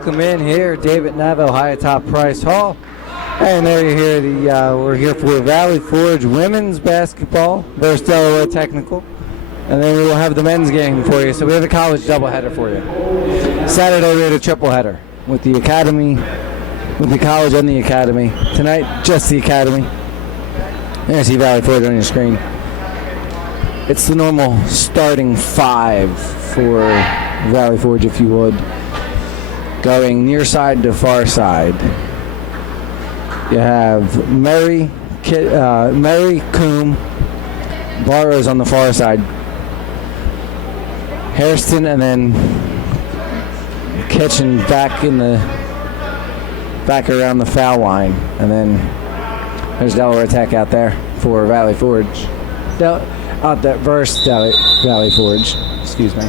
welcome in here, David Neville, high atop Price Hall. And there you hear we're here for Valley Forge women's basketball versus Delaware Technical. And then we will have the men's game for you. So we have a college doubleheader for you. Saturday we had a tripleheader with the academy, with the college and the academy. Tonight, just the academy. There you see Valley Forge on your screen. It's the normal starting five for Valley Forge, if you would. Going near side to far side. You have Mary, Coombe, Barrows on the far side. Hairston, and then Kitchen back around the foul line. And then there's Delaware Tech out there for Valley Forge. Out that verse Valley Forge, excuse me.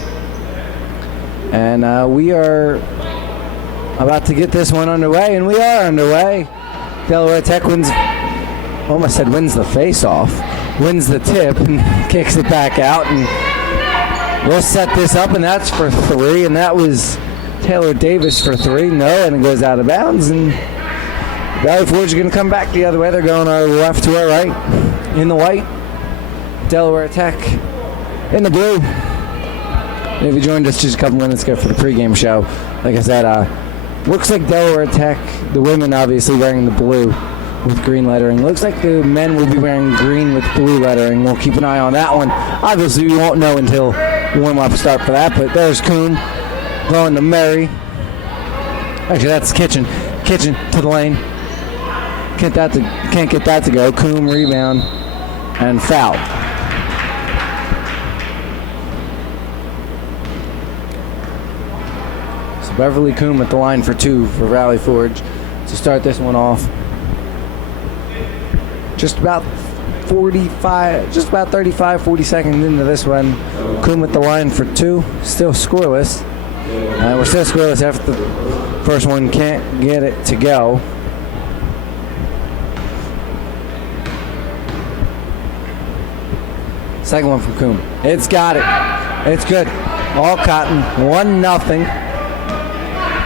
And we are about to get this one underway, and we are underway. Delaware Tech wins the face-off, wins the tip, and kicks it back out, and we'll set this up, and that's for three, and that was Taylor Davis for three. No, and it goes out of bounds, and Valley Forge is going to come back the other way. They're going our left to our right in the white. Delaware Tech in the blue. And if you joined us just a couple minutes ago for the pregame show, like I said, looks like Delaware Tech, the women obviously wearing the blue with green lettering. Looks like the men will be wearing green with blue lettering. We'll keep an eye on that one. Obviously, we won't know until warm-up start for that, but there's Coombe going to Mary. Actually, that's Kitchen. Kitchen to the lane. Can't get that to go. Coombe rebound and foul. So Beverly Coombe at the line for two for Valley Forge to start this one off. Just about 35, 40 seconds into this one. Coombe at the line for two, still scoreless. We're still scoreless after the first one, can't get it to go. Second one from Coombe. It's got it. It's good. All cotton. 1-0.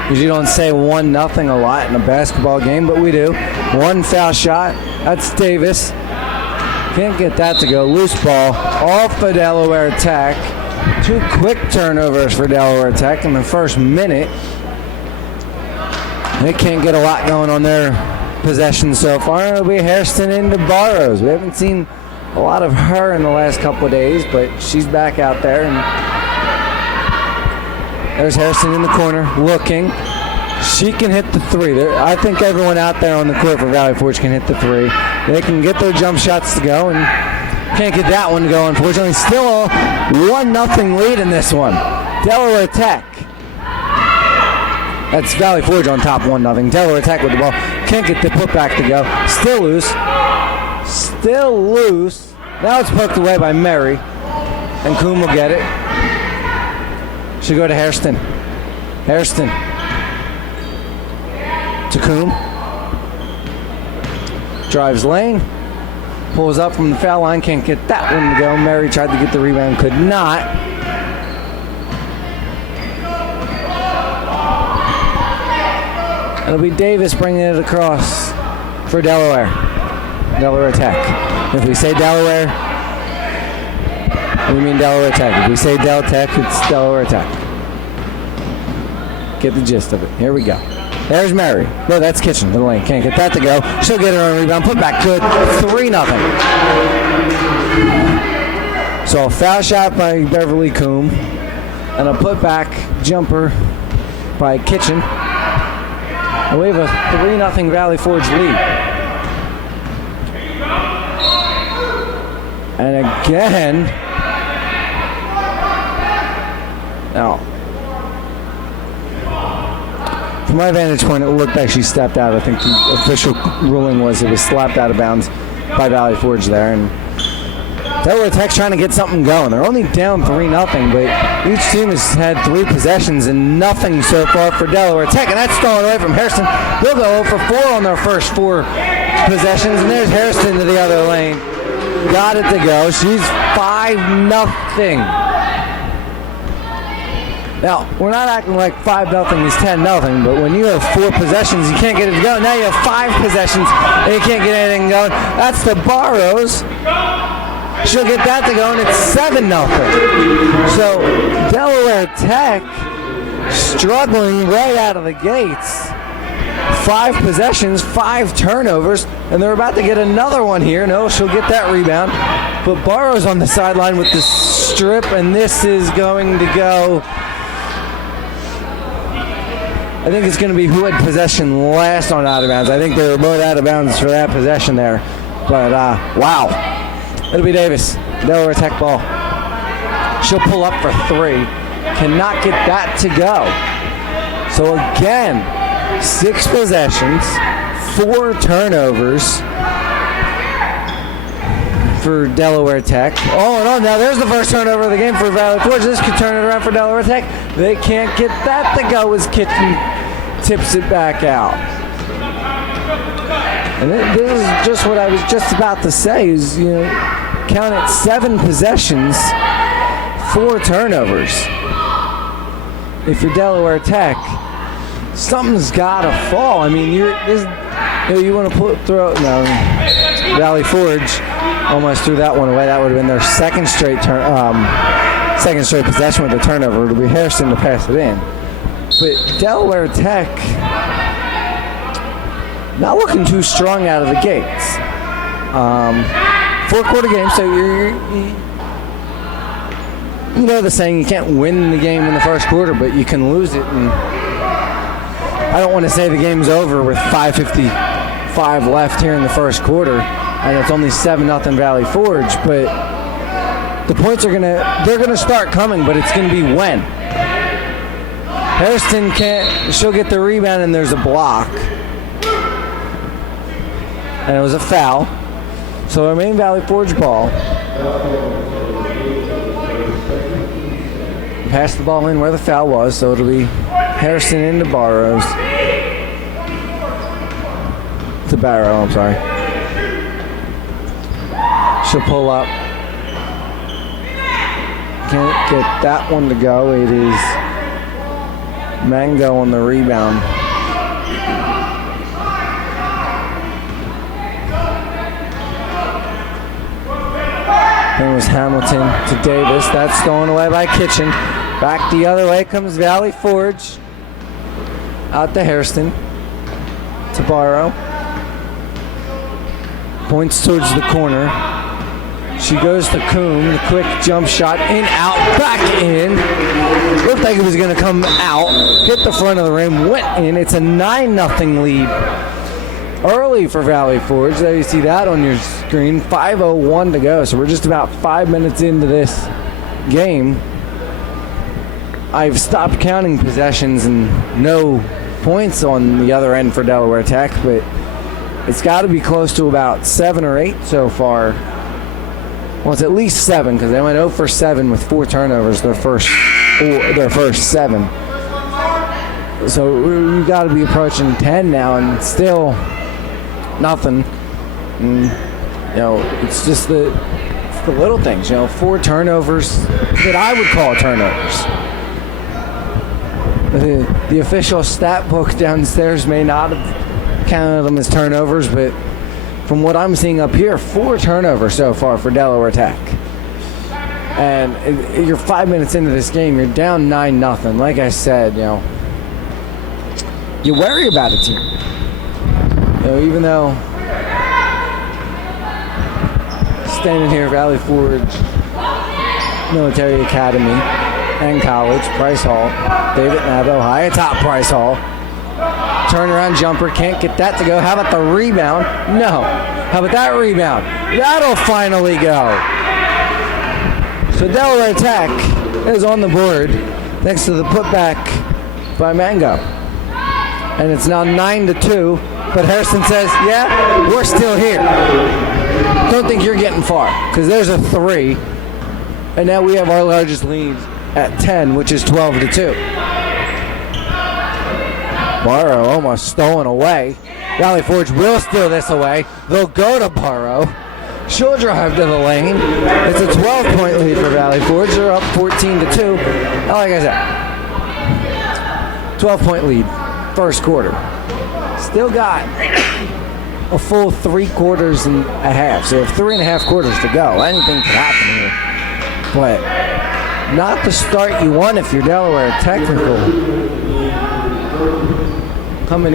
Because you don't say 1-0 a lot in a basketball game, but we do. One foul shot. That's Davis. Can't get that to go. Loose ball off of Delaware Tech. Two quick turnovers for Delaware Tech in the first minute. They can't get a lot going on their possession so far. It'll be Hairston into Barrows. We haven't seen a lot of her in the last couple of days, but she's back out there. And there's Hairston in the corner looking. She can hit the three. I think everyone out there on the court for Valley Forge can hit the three. They can get their jump shots to go, and can't get that one to go, unfortunately. Still a 1-0 lead in this one. Delaware Tech. That's Valley Forge on top, 1-0. Delaware Tech with the ball. Can't get the putback to go. Still loose. Still loose. Now it's poked away by Mary. And Coombe will get it. Should go to Hairston. Hairston. To Coombe. Drives lane. Pulls up from the foul line. Can't get that one to go. Mary tried to get the rebound. Could not. It'll be Davis bringing it across for Delaware. Delaware Tech. If we say Delaware, we mean Delaware Tech. If we say Del Tech, it's Delaware Tech. Get the gist of it. Here we go. There's Mary. No, that's Kitchen to the lane. Can't get that to go. She'll get her own rebound. Put back good. 3-0. So a foul shot by Beverly Coombe and a putback jumper by Kitchen. And we have a 3-0 Valley Forge lead. And again, now, from my vantage point, it looked like she stepped out. I think the official ruling was it was slapped out of bounds by Valley Forge there. And Delaware Tech's trying to get something going. They're only down 3-0, but each team has had 3 possessions and nothing so far for Delaware Tech. And that's stolen away from Hairston. They'll go 0 for 4 on their first 4 possessions. And there's Hairston to the other lane. Got it to go. She's 5-0. Now, we're not acting like 5-0 is 10-0, but when you have 4 possessions, you can't get it to go. Now you have 5 possessions, and you can't get anything going. That's the Barrows. She'll get that to go, and it's 7-0. So, Delaware Tech struggling right out of the gates. 5 possessions, 5 turnovers, and they're about to get another one here. No, she'll get that rebound. But Barrows on the sideline with the strip, and this is going to go. I think it's going to be who had possession last on out of bounds. I think they were both out of bounds for that possession there. But, wow. It'll be Davis. Delaware Tech ball. She'll pull up for 3. Cannot get that to go. So, again, 6 possessions, 4 turnovers for Delaware Tech. Oh, no, now there's the first turnover of the game for Valley Forge. This could turn it around for Delaware Tech. They can't get that to go as Kitchen tips it back out. And this is just what I was just about to say is, count it 7 possessions, 4 turnovers. If you're Delaware Tech, something's got to fall. I mean, you want to Valley Forge almost threw that one away. That would have been their second straight possession with the turnover. It would be Harrison to pass it in. But Delaware Tech not looking too strong out of the gates. 4-quarter game, so you know the saying, you can't win the game in the first quarter, but you can lose it. And I don't want to say the game's over with 5:55 left here in the first quarter, and it's only 7-0 Valley Forge, but the points they're gonna start coming, but it's gonna be when. Harrison she'll get the rebound, and there's a block. And it was a foul. So our main Valley Forge ball. Pass the ball in where the foul was, so it'll be Harrison into Barrows. To Barrow, I'm sorry. She'll pull up. Can't get that one to go. It is Mango on the rebound. Then was Hamilton to Davis. That's stolen away by Kitchen. Back the other way comes Valley Forge. Out to Hairston. To Barrow. Points towards the corner. She goes to Coombe. The quick jump shot. In, out, back in. Looked like it was going to come out. Hit the front of the rim. Went in. It's a 9-0 lead. Early for Valley Forge. There you see that on your screen. 5:01 to go. So we're just about 5 minutes into this game. I've stopped counting possessions and no points on the other end for Delaware Tech, but it's got to be close to about 7 or 8 so far. Well, it's at least 7 because they went 0 for 7 with 4 turnovers their first 7. So we've got to be approaching 10 now, and still nothing. And, it's just the little things. 4 turnovers that I would call turnovers. The official stat book downstairs may not have counted them as turnovers, but from what I'm seeing up here, 4 turnovers so far for Delaware Tech. And you're 5 minutes into this game, you're down 9-0. Like I said, you worry about a team. Even though standing here, Valley Forge, Military Academy, and College, Price Hall, David Nabo, high atop Price Hall. Turnaround jumper, can't get that to go. How about the rebound? No. How about that rebound? That'll finally go. So Delaware Tech is on the board next to the putback by Mango. And it's now 9-2, but Harrison says, yeah, we're still here. Don't think you're getting far, because there's a 3. And now we have our largest lead at 10, which is 12-2. Barrow almost stolen away. Valley Forge will steal this away. They'll go to Barrow. She'll drive to the lane. It's a 12-point lead for Valley Forge. They're up 14-2. Like I said, 12-point lead, first quarter. Still got a full 3 quarters and a half. So 3.5 quarters to go. Anything could happen here. But not the start you want if you're Delaware Technical. Coming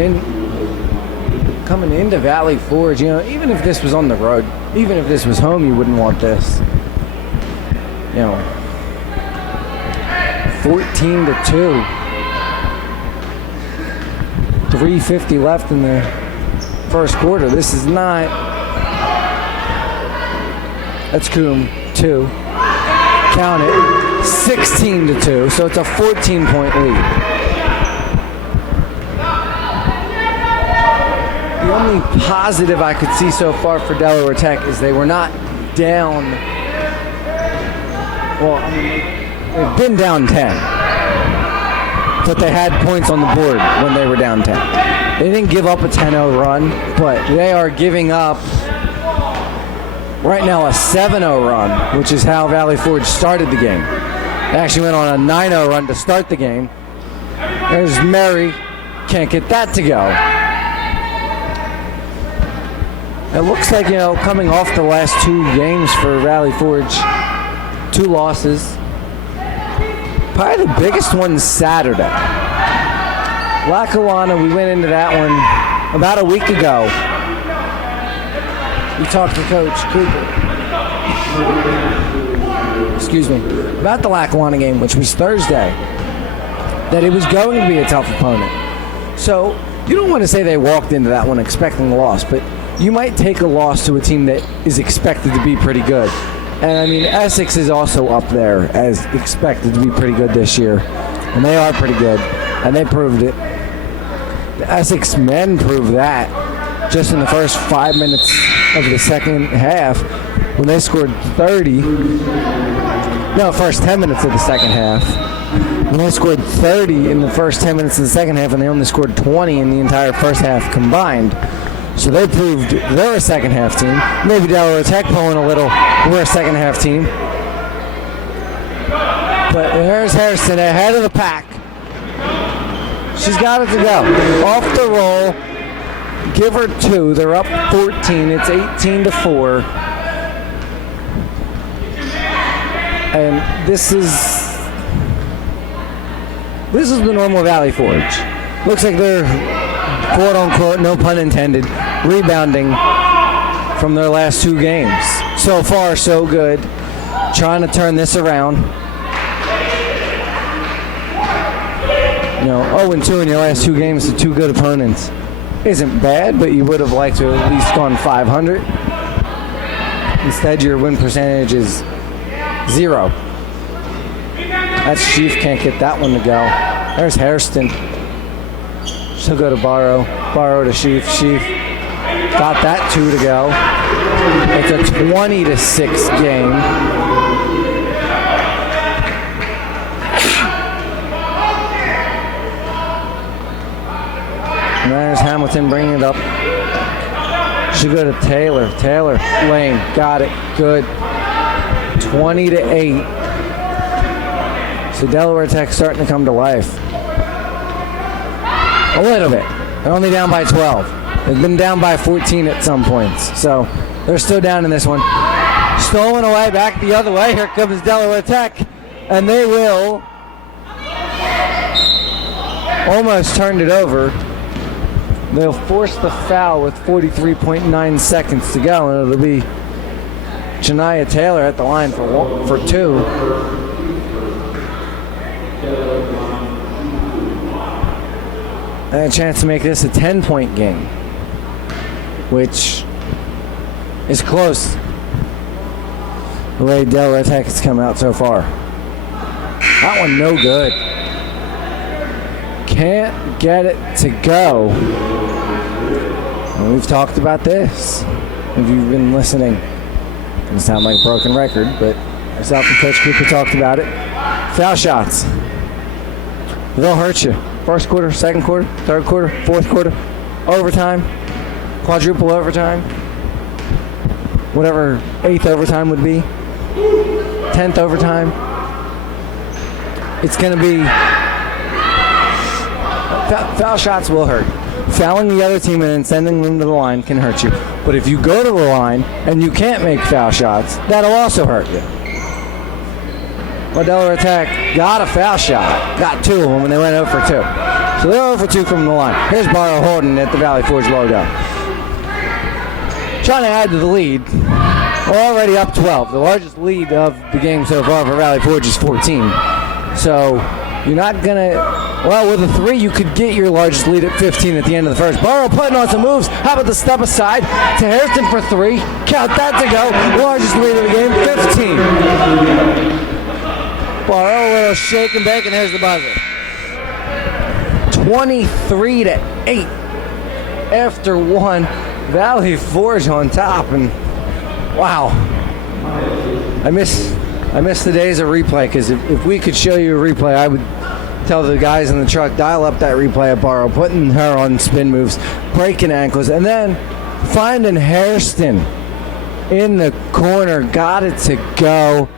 into Valley Forge, even if this was on the road, even if this was home, you wouldn't want this. 14-2. 3:50 left in the first quarter. This is not. That's Coombe 2. Count it. 16-2. So it's a 14-point lead. The only positive I could see so far for Delaware Tech is they were not down. Well, they've been down 10. But they had points on the board when they were down 10. They didn't give up a 10-0 run, but they are giving up right now a 7-0 run, which is how Valley Forge started the game. They actually went on a 9-0 run to start the game. There's Mary. Can't get that to go. It looks like, coming off the last 2 games for Valley Forge, 2 losses. Probably the biggest one Saturday. Lackawanna, we went into that one about a week ago. We talked to Coach Cooper. About the Lackawanna game, which was Thursday, that it was going to be a tough opponent. So you don't want to say they walked into that one expecting a loss, but you might take a loss to a team that is expected to be pretty good. And I mean, Essex is also up there as expected to be pretty good this year. And they are pretty good. And they proved it. The Essex men proved that just in the first 5 minutes of the second half when they scored 30. No, first 10 minutes of the second half. When they scored 30 in the first 10 minutes of the second half, and they only scored 20 in the entire first half combined. So they proved they're a second half team. Maybe Delaware Tech pulling a little, we're a second half team. But there's Harrison ahead of the pack. She's got it to go. Off the roll. Give her 2. They're up 14. It's 18-4. And this is the normal Valley Forge. Looks like they're, quote unquote, no pun intended, rebounding from their last 2 games. So far, so good. Trying to turn this around. 0-2 in your last 2 games to 2 good opponents isn't bad, but you would have liked to have at least gone 500. Instead, your win percentage is 0. That's Sheaf, can't get that one to go. There's Hairston. She'll go to Barrow. Barrow to Sheaf. Sheaf got that 2 to go. It's a 20-6 game. And there's Hamilton bringing it up. She'll go to Taylor. Taylor, Lane, got it. Good. 20-8. So Delaware Tech starting to come to life. A little bit. They're only down by 12. They've been down by 14 at some points. So they're still down in this one. Stolen away, back the other way. Here comes Delaware Tech. And they will almost turned it over. They'll force the foul with 43.9 seconds to go. And it'll be Shania Taylor at the line for 2. And a chance to make this a 10-point game, which is close the way Delaware Tech has come out so far. That one no good. Can't get it to go. And we've talked about this. If you've been listening, it doesn't sound like a broken record, but myself and Coach Cooper talked about it. Foul shots. They'll hurt you. First quarter, second quarter, third quarter, fourth quarter, overtime, quadruple overtime, whatever 8th overtime would be, 10th overtime. It's going to be foul shots will hurt. Fouling the other team and then sending them to the line can hurt you. But if you go to the line and you can't make foul shots, that'll also hurt you. Well, Delaware Tech got a foul shot. Got 2 of them, and they went 0 for 2. So they're 0 for 2 from the line. Here's Barrow holding at the Valley Forge logo. Trying to add to the lead. We're already up 12. The largest lead of the game so far for Valley Forge is 14. So you're not going to... Well, with a 3, you could get your largest lead at 15 at the end of the first. Barrow putting on some moves. How about the step aside to Hairston for 3? Count that to go. Largest lead of the game, 15. Barrow, a little shake and bake, and here's the buzzer. 23-8 after 1. Valley Forge on top, and wow. I miss the days of replay, because if we could show you a replay, I would tell the guys in the truck, dial up that replay of Barrow, putting her on spin moves, breaking ankles, and then finding Hairston in the corner, got it to go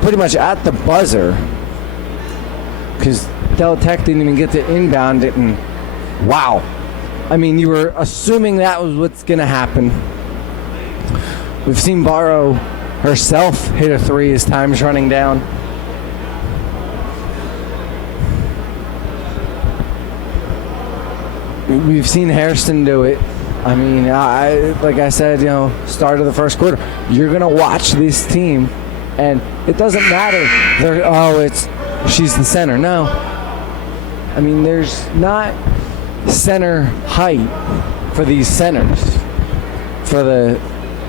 pretty much at the buzzer, because Del Tech didn't even get to inbound it, and wow. I mean, you were assuming that was what's going to happen. We've seen Barrow herself hit a 3 as time's running down. We've seen Hairston do it. I mean, like I said, start of the first quarter, you're going to watch this team, and it doesn't matter. She's the center. No. I mean, there's not center height for these centers for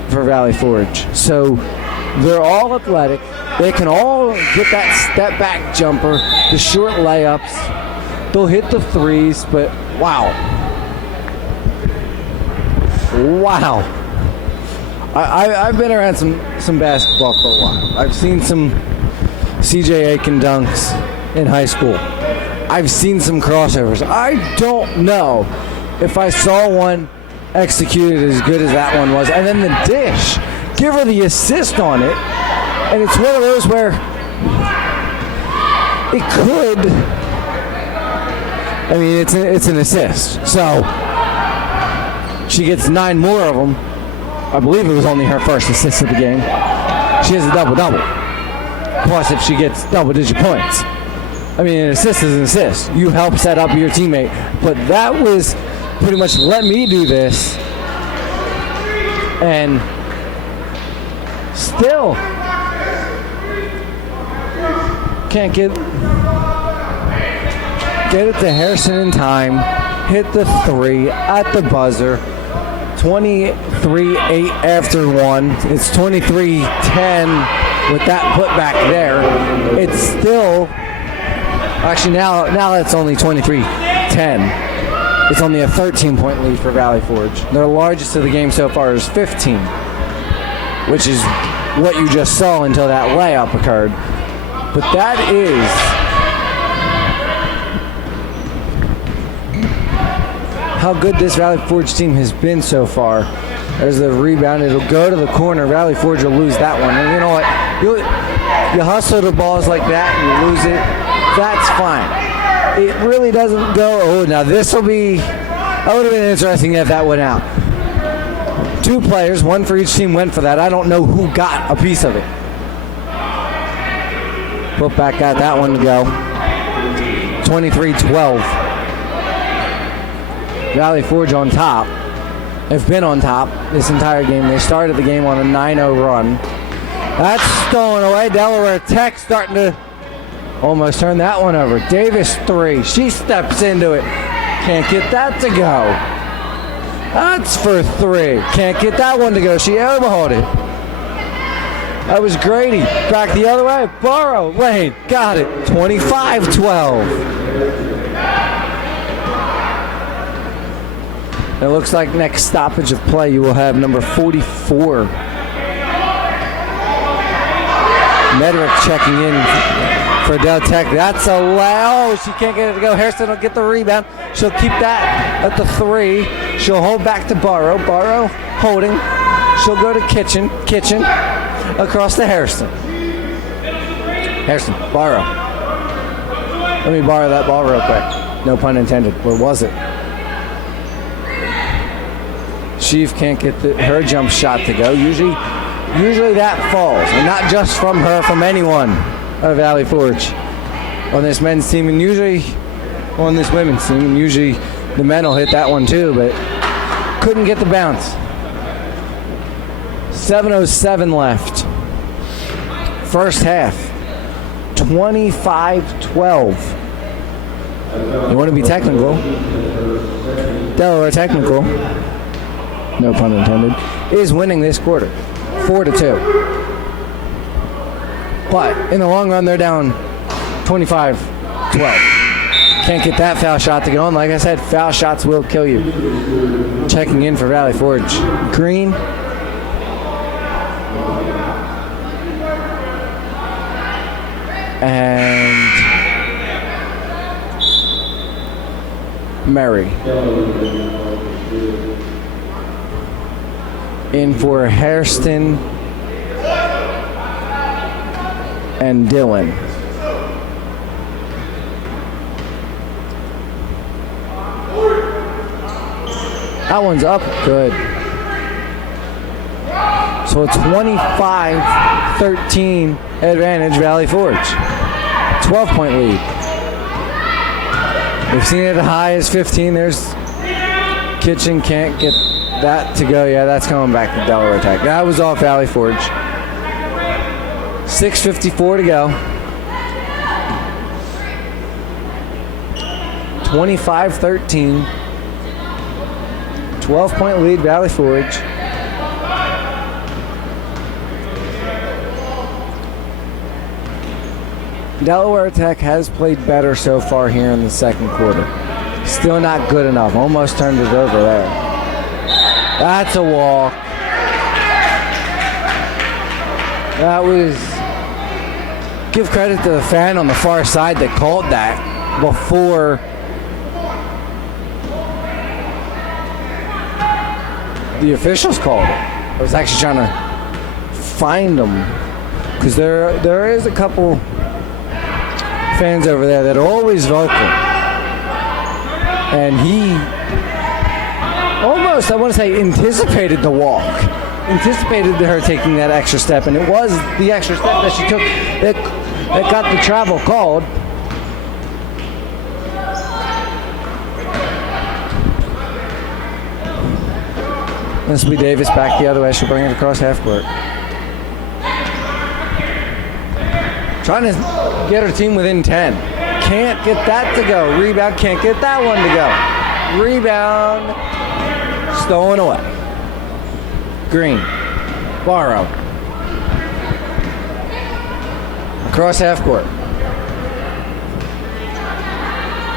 Valley Forge. So they're all athletic. They can all get that step back jumper, the short layups. They'll hit the 3s, but wow. I've been around some basketball for a while. I've seen some CJ Aiken dunks in high school. I've seen some crossovers. I don't know if I saw one executed as good as that one was. And then the dish, give her the assist on it. And it's one of those where it could, I mean, it's an assist. So she gets 9 more of them. I believe it was only her first assist of the game. She has a double-double. Plus, if she gets double-digit points. I mean, an assist is an assist. You help set up your teammate. But that was pretty much, let me do this. And still can't get it to Hairston in time. Hit the 3 at the buzzer. 23-8 after 1. It's 23-10 with that putback there. It's still, actually now it's only 23-10. It's only a 13-point lead for Valley Forge. Their largest of the game so far is 15, which is what you just saw until that layup occurred. But that is how good this Valley Forge team has been so far. There's the rebound. It'll go to the corner. Valley Forge will lose that one. And you know what? You hustle the balls like that and you lose it. That's fine. It really doesn't go, oh, now this will be, that would have been interesting if that went out. 2 players, 1 for each team went for that. I don't know who got a piece of it. Put back at that one to go. 23-12. Valley Forge on top. They've been on top this entire game. They started the game on a 9-0 run. That's stolen away. Delaware Tech starting to almost turn that one over. Davis 3. She steps into it. Can't get that to go. That's for 3. Can't get that one to go. She elbowed it. That was Grady. Back the other way. Barrow. Lane. Got it. 25-12. It looks like next stoppage of play you will have number 44. Medrick checking in for Del Tech. That's a oh, she can't get it to go. Hairston will get the rebound. She'll keep that at the 3. She'll hold back to Barrow. Barrow holding. She'll go to Kitchen. Kitchen across to Hairston. Hairston, Barrow. Let me borrow that ball real quick. No pun intended. Or was it? Sheaf can't get her jump shot to go. Usually that falls. And not just from her, from anyone of Valley Forge. On this men's team and usually on this women's team. And usually the men will hit that one too, but couldn't get the bounce. 7:07 left. First half. 25-12. You want to be technical. Delaware Technical, no pun intended, is winning this quarter. 4-2. But in the long run, they're down 25-12. Can't get that foul shot to go. And like I said, foul shots will kill you. Checking in for Valley Forge. Green. And Murray. In for Hairston and Dylan. That one's up good. So a 25-13 advantage, Valley Forge. 12-point lead. We've seen it as high as 15. There's Kitchen, can't get that to go. Yeah, that's coming back to Delaware Tech. That was off Valley Forge. 6:54 to go. 25-13. 12-point lead, Valley Forge. Delaware Tech has played better so far here in the second quarter. Still not good enough. Almost turned it over there. That's a walk. That was... Give credit to the fan on the far side that called that before the officials called it. I was actually trying to find them because there is a couple fans over there that are always vocal, and he almost, I want to say, anticipated the walk, anticipated her taking that extra step, and it was the extra step that she took that got the travel called. This will be Davis back the other way. She'll bring it across half court. Trying to get her team within 10. Can't get that to go. Rebound, can't get that one to go. Rebound, stolen away. Green, Barrow. Across half court.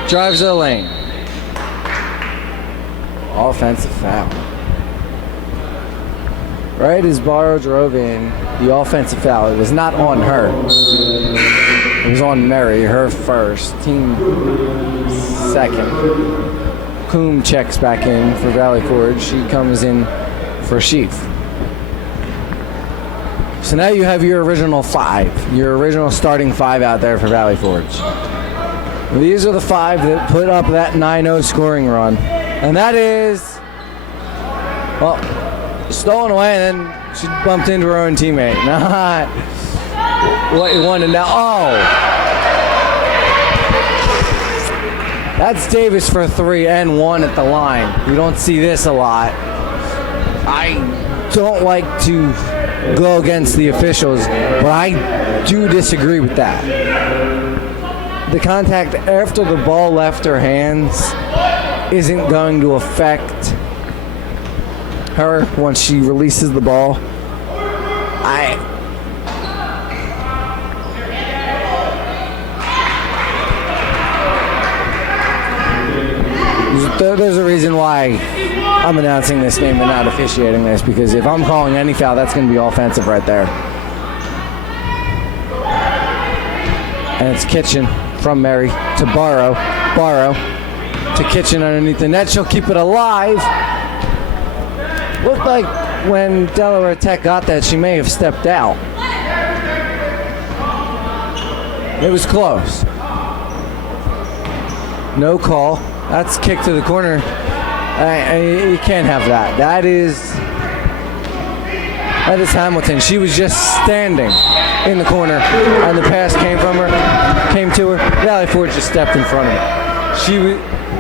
Drives the lane. Offensive foul. Right as Barrow drove in, the offensive foul. It was not on her. It was on Mary, her first, team second. Coombe checks back in for Valley Forge. She comes in for Sheaf. So now you have your original five, your original starting five out there for Valley Forge. These are the five that put up that 9-0 scoring run. And that is, well, stolen away, and then she bumped into her own teammate. Not what you wanted now. Oh! That's Davis for 3 and 1 at the line. You don't see this a lot. I don't like to go against the officials, but I do disagree with that. The contact after the ball left her hands isn't going to affect her once she releases the ball. There's a reason why I'm announcing this game and not officiating this, because if I'm calling any foul, that's going to be offensive right there. And it's Kitchen from Mary to Barrow. Barrow to Kitchen underneath the net. She'll keep it alive. Looked like when Delaware Tech got that, she may have stepped out. It was close. No call. That's kick to the corner. You can't have that. That is Hamilton. She was just standing in the corner, and the pass came to her. Valley Forge just stepped in front of her.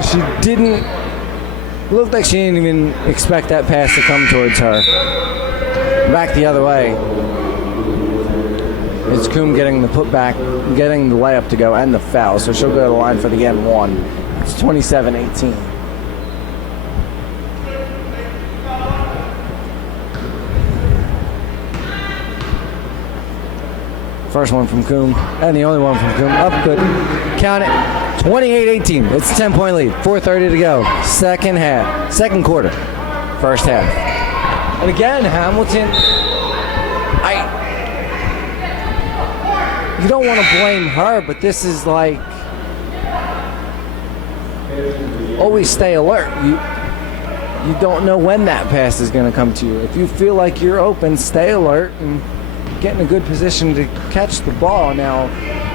She didn't. Looked like she didn't even expect that pass to come towards her. Back the other way. It's Coombe getting the putback, getting the layup to go, and the foul. So she'll go to the line for the N1. It's 27-18. First one from Coombe, and the only one from Coombe. Up good. Count it. 28-18. It's a 10-point lead. 4:30 to go. Second quarter. First half. And again, Hamilton, you don't want to blame her, but this is like, always stay alert. You don't know when that pass is going to come to you. If you feel like you're open, stay alert and get in a good position to catch the ball. Now,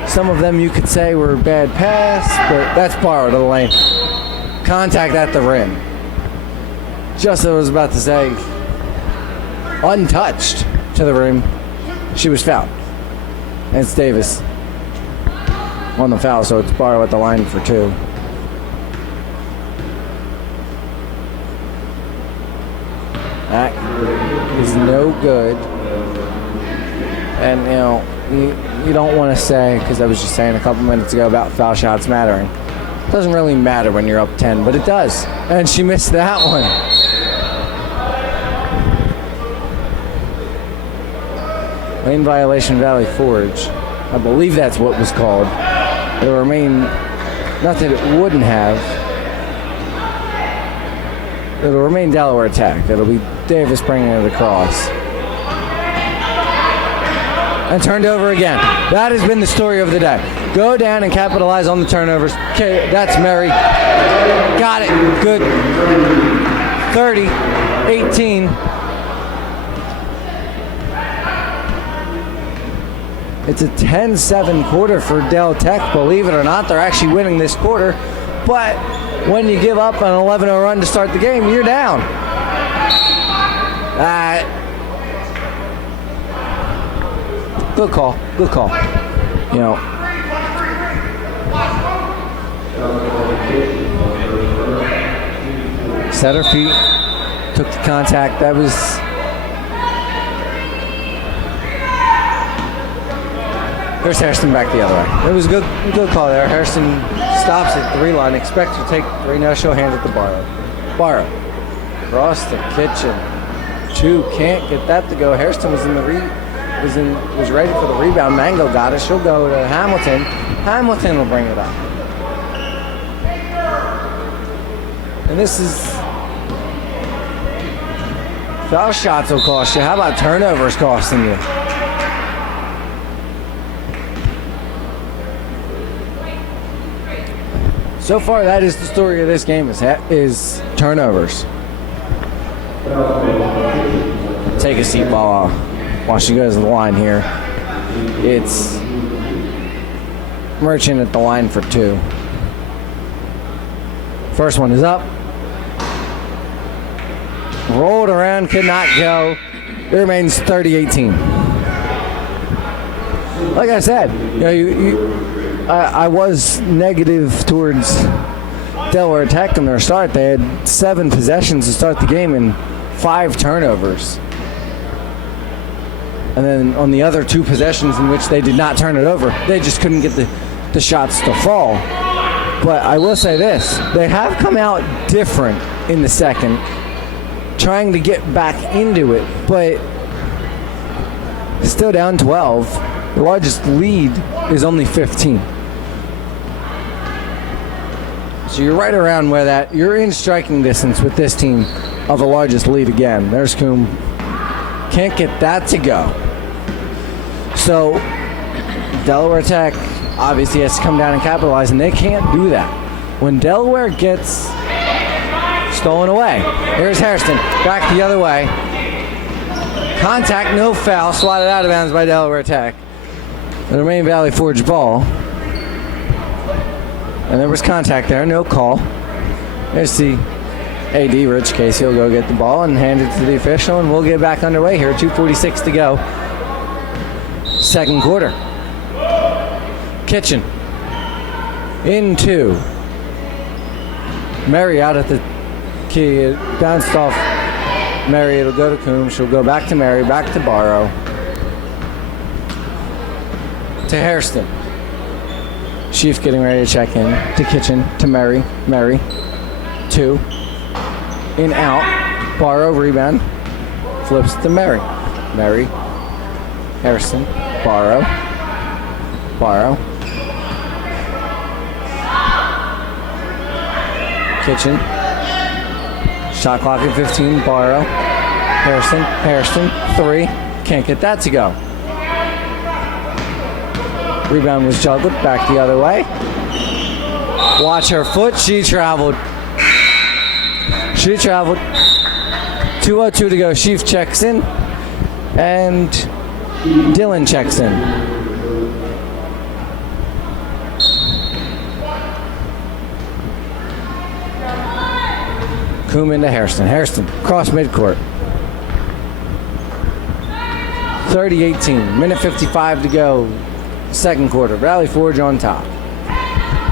some of them you could say were bad pass, but that's borrowed to the lane. Contact at the rim. Just as I was about to say, untouched to the rim, she was fouled. And it's Davis on the foul, so it's Barrow at the line for 2. That is no good. And, you don't want to say, because I was just saying a couple minutes ago about foul shots mattering. It doesn't really matter when you're up 10, but it does. And she missed that one. Lane violation, Valley Forge. I believe that's what was called. It'll remain, not that it wouldn't have. It'll remain Delaware attack. It'll be Davis bringing it across. And turned over again. That has been the story of the day. Go down and capitalize on the turnovers. Okay, that's Mary. Got it. Good. 30-18. It's a 10-7 quarter for Del Tech. Believe it or not, they're actually winning this quarter. But when you give up an 11-0 run to start the game, you're down. Good call. Good call. Set her feet. Took the contact. That was... Here's Hairston back the other way. It was a good call there. Hairston stops at 3 line. Expects to take 3. Now she'll hand it to Barrow. Barrow. Across the kitchen. 2. Can't get that to go. Hairston was in the was ready for the rebound. Mango got it. She'll go to Hamilton. Hamilton will bring it up. And this is... Foul shots will cost you. How about turnovers costing you? So far, that is the story of this game, is turnovers. Take a seat while she goes to the line here. It's Merchant at the line for 2. First one is up. Rolled around, could not go. It remains 30-18. Like I said, I was negative towards Delaware Tech in their start. They had 7 possessions to start the game and 5 turnovers. And then on the other 2 possessions in which they did not turn it over, they just couldn't get the shots to fall. But I will say this, they have come out different in the second, trying to get back into it, but still down 12. The largest lead is only 15. So you're right around where you're in striking distance with this team of the largest lead again. There's Coombe. Can't get that to go. So Delaware Tech obviously has to come down and capitalize, and they can't do that. When Delaware gets stolen away. Here's Hairston. Back the other way. Contact, no foul. Swatted out of bounds by Delaware Tech. The remaining Valley Forge ball. And there was contact there, no call. There's the AD, Rich Casey, will go get the ball and hand it to the official, and we'll get back underway here. 2:46 to go. Second quarter. Kitchen. Into. Mary out at the key. It bounced off Mary. It'll go to Coombs. She'll go back to Mary, back to Barrow. To Hairston. Sheaf getting ready to check in. To Kitchen. To Mary. Mary. 2. In, out. Barrow, rebound. Flips to Mary. Mary. Hairston. Barrow. Barrow. Kitchen. Shot clock at 15. Barrow. Hairston. Hairston. 3. Can't get that to go. Rebound was juggled back the other way. Watch her foot. She traveled. She traveled. 2:02 to go. Sheaf checks in. And Dylan checks in. Coombe into Hairston. Hairston, cross midcourt. 30-18. Minute 55 to go. Second quarter. Valley Forge on top.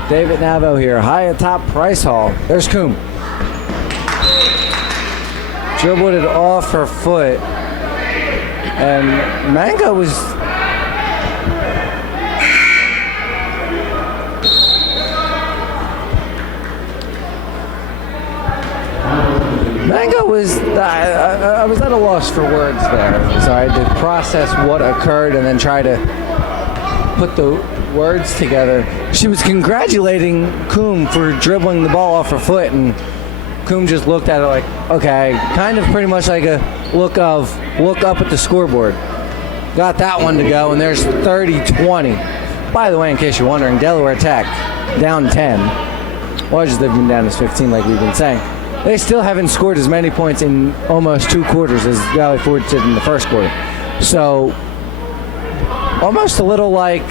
David Navo here. High atop Price Hall. There's Coombe. Dribbled it off her foot. And Manga was... I was at a loss for words there. So I had to process what occurred and then try to put the words together. She was congratulating Coombe for dribbling the ball off her foot, and Coombe just looked at it like, okay, kind of pretty much like a look up at the scoreboard. Got that one to go, and there's 30-20. By the way, in case you're wondering, Delaware Tech down 10. Well, they've been down as 15 like we've been saying. They still haven't scored as many points in almost 2 quarters as Valley Forge did in the first quarter. So, almost a little like,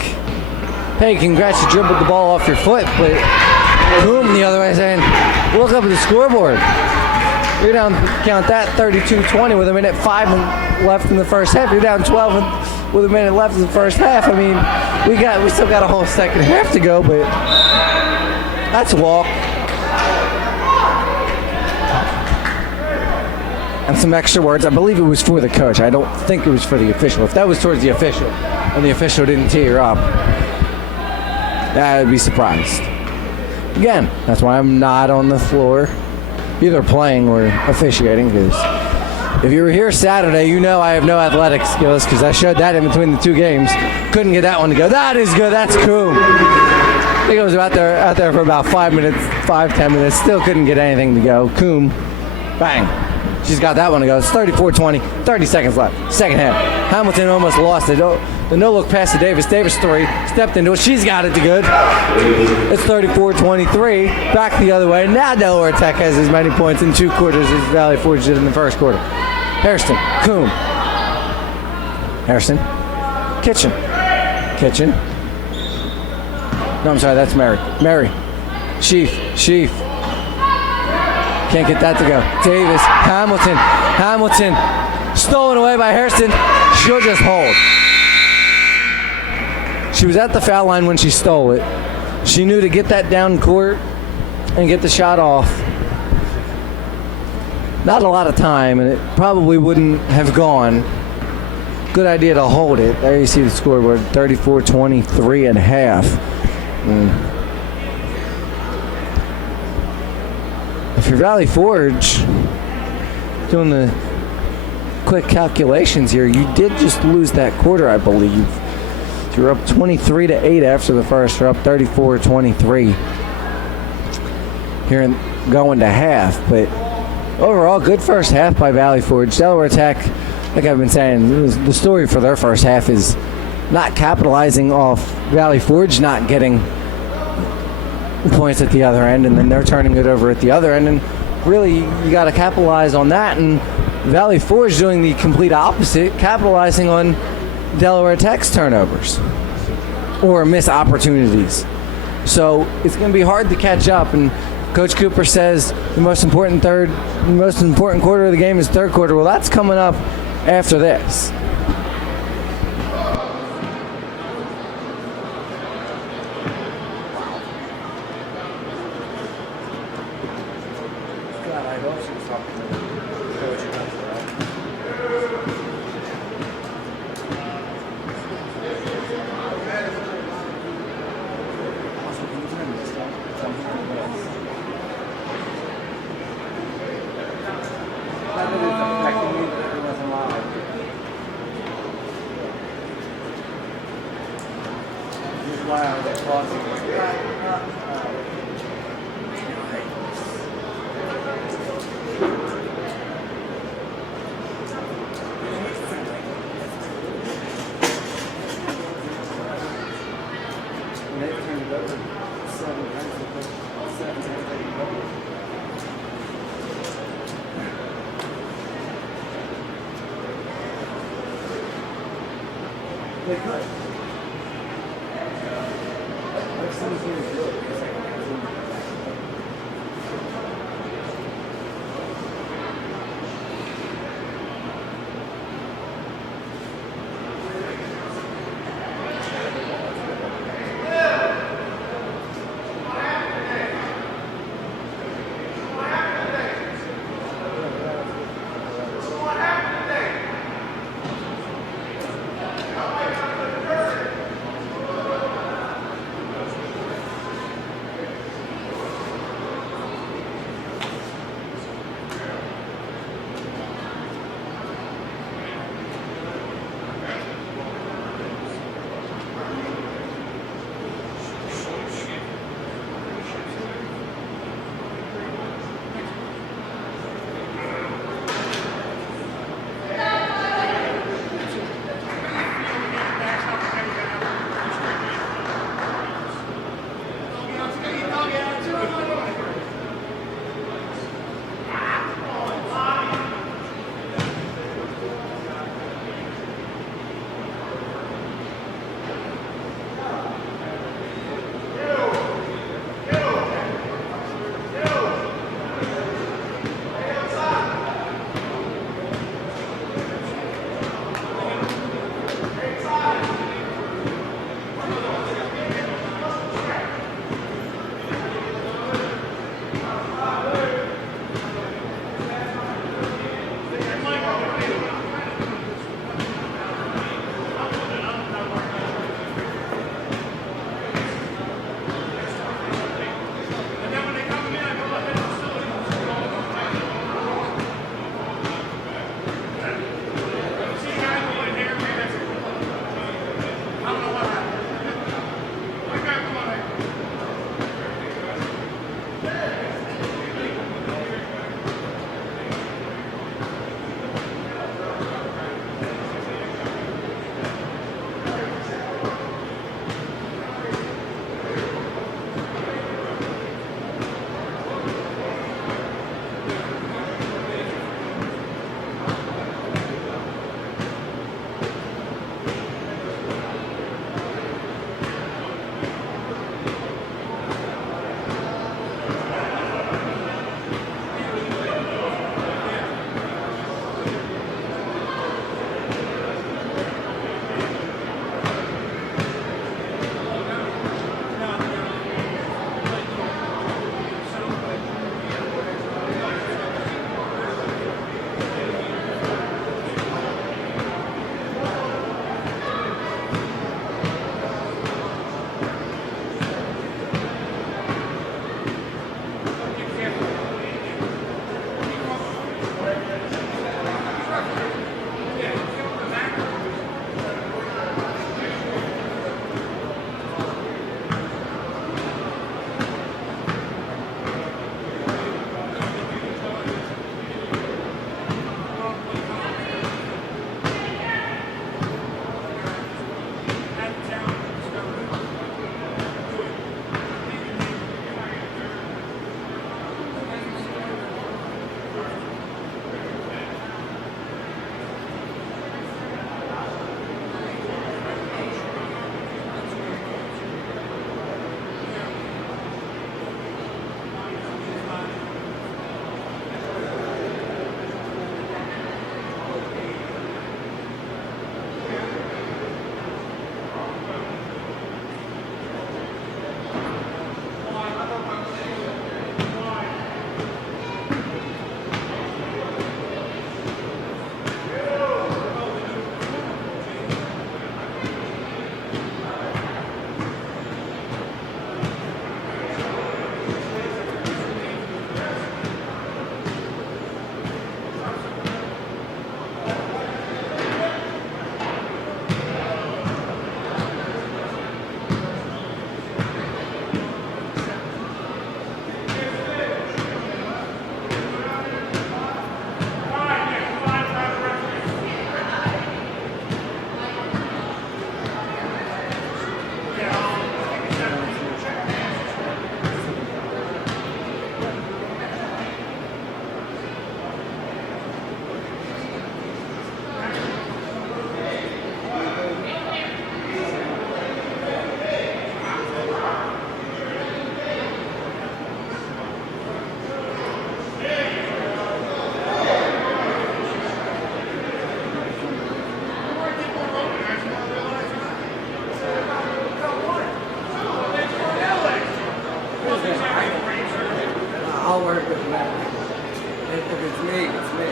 hey, congrats, you dribbled the ball off your foot, but Coombe the other way saying, look up at the scoreboard. You're down, count that, 32-20 with 1:05 left in the first half. You're down 12 with 1 minute left in the first half. I mean, we still got a whole second half to go, but that's a walk. And some extra words. I believe it was for the coach. I don't think it was for the official. If that was towards the official, and the official didn't tee her up, I would be surprised. Again, that's why I'm not on the floor, either playing or officiating, because if you were here Saturday, you know I have no athletic skills, because I showed that in between the 2 games. Couldn't get that one to go. That is good. That's Coombe. I think I was out there for about 10 minutes. Still couldn't get anything to go. Coombe, bang. She's got that one to go. It's 34-20, 30 seconds left. Second half. Hamilton almost lost it. The no-look pass to Davis. Davis 3, stepped into it. She's got it to good. It's 34-23. Back the other way. Now Delaware Tech has as many points in 2 quarters as Valley Forge did in the first quarter. Hairston, Coombe. Hairston, Kitchen. Kitchen. No, I'm sorry, that's Mary. Mary. Sheaf. Can't get that to go. Davis, Hamilton, stolen away by Hairston. She'll just hold. She was at the foul line when she stole it. She knew to get that down court and get the shot off. Not a lot of time, and it probably wouldn't have gone. Good idea to hold it. There you see the scoreboard, 34-23 and a half. If you're Valley Forge, doing the quick calculations here, you did just lose that quarter, I believe. You're up 23-8 after the first. You're up 34-23 here going to half. But overall, good first half by Valley Forge. Delaware Tech, like I've been saying, the story for their first half is not capitalizing off Valley Forge not getting points at the other end, and then they're turning it over at the other end, and really you got to capitalize on that, and Valley Forge doing the complete opposite, capitalizing on Delaware Tech's turnovers or missed opportunities. So it's going to be hard to catch up. And Coach Cooper says the most important quarter of the game is third quarter. Well, that's coming up after this. work with Matt. If it's me, it's me.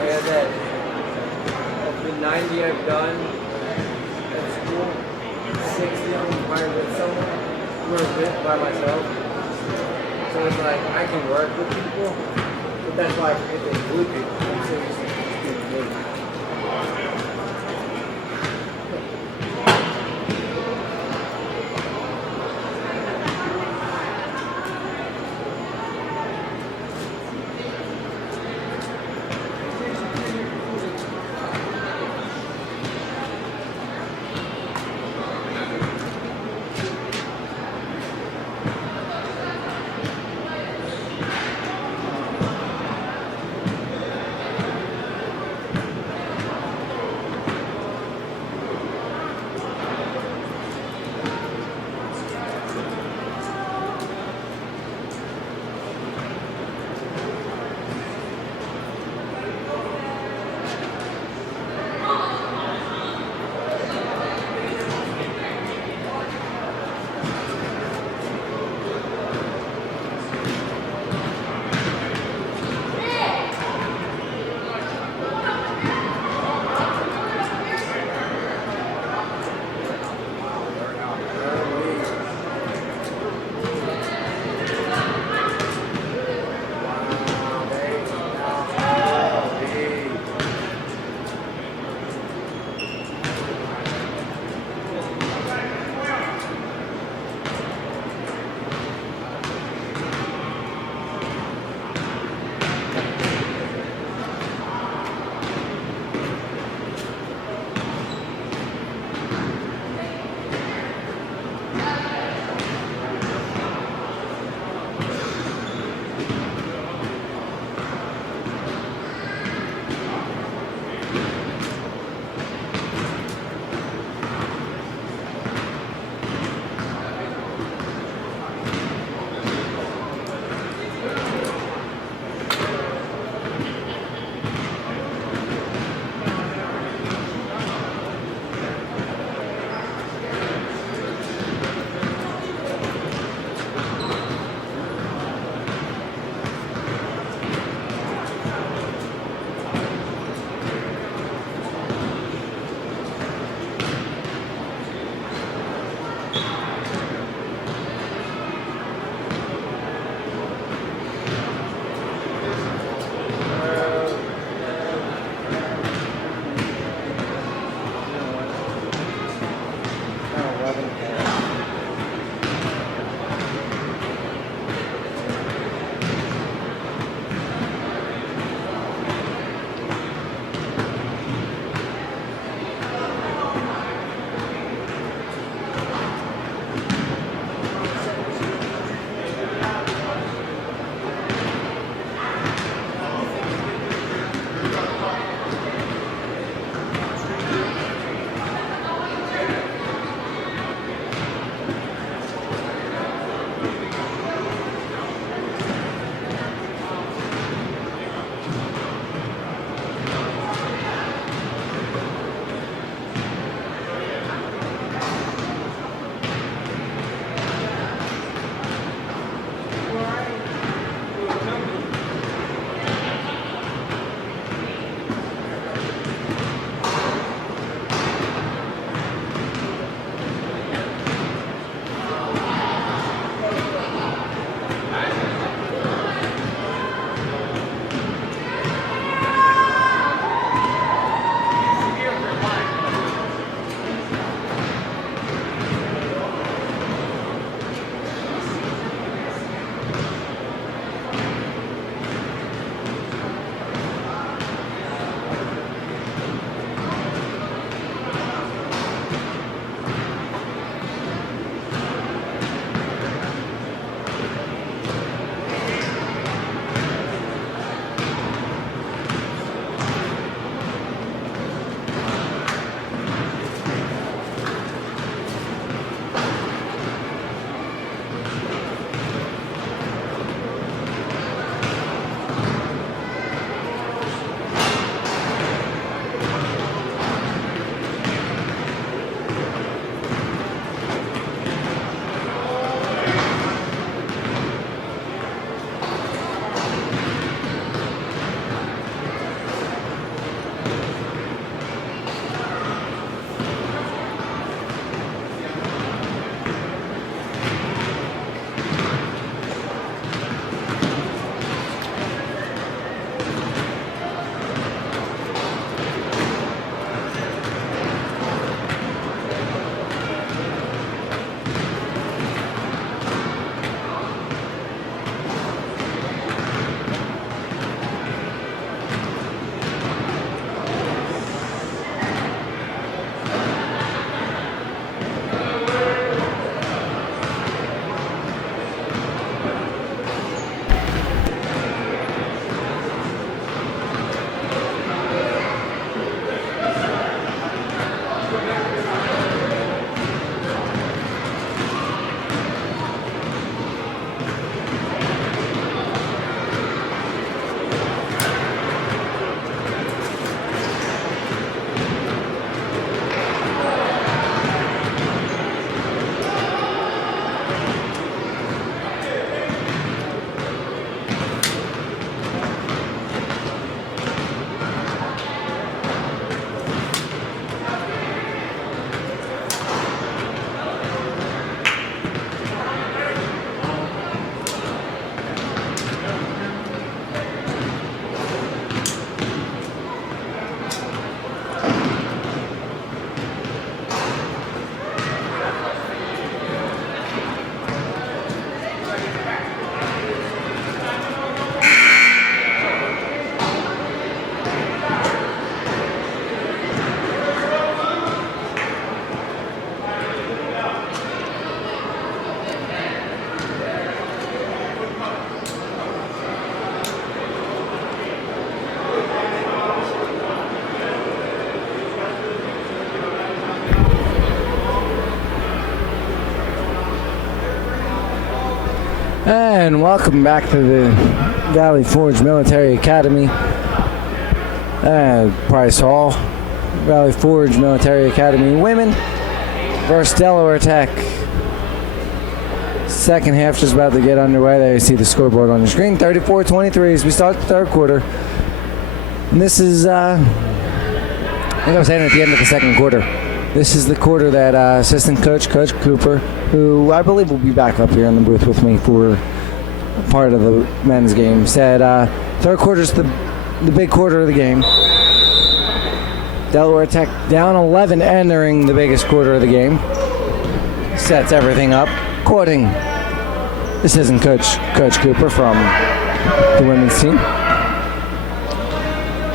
Like I said, of the 90 I've done at school, 60 of them hired with someone, or a bit by myself. So it's like, I can work with people, but that's why if they blue people, I'm seriously good. And welcome back to the Valley Forge Military Academy. Price Hall. Valley Forge Military Academy women versus Delaware Tech. Second half just about to get underway. There you see the scoreboard on your screen. 34-23 as we start the third quarter. And this is, I think I was saying at the end of the second quarter. This is the quarter that assistant coach, Coach Cooper, who I believe will be back up here in the booth with me for part of the men's game, said third quarter's the big quarter of the game. Delaware Tech down 11 entering the biggest quarter of the game. Sets everything up. Quoting, this isn't Coach Cooper from the women's team.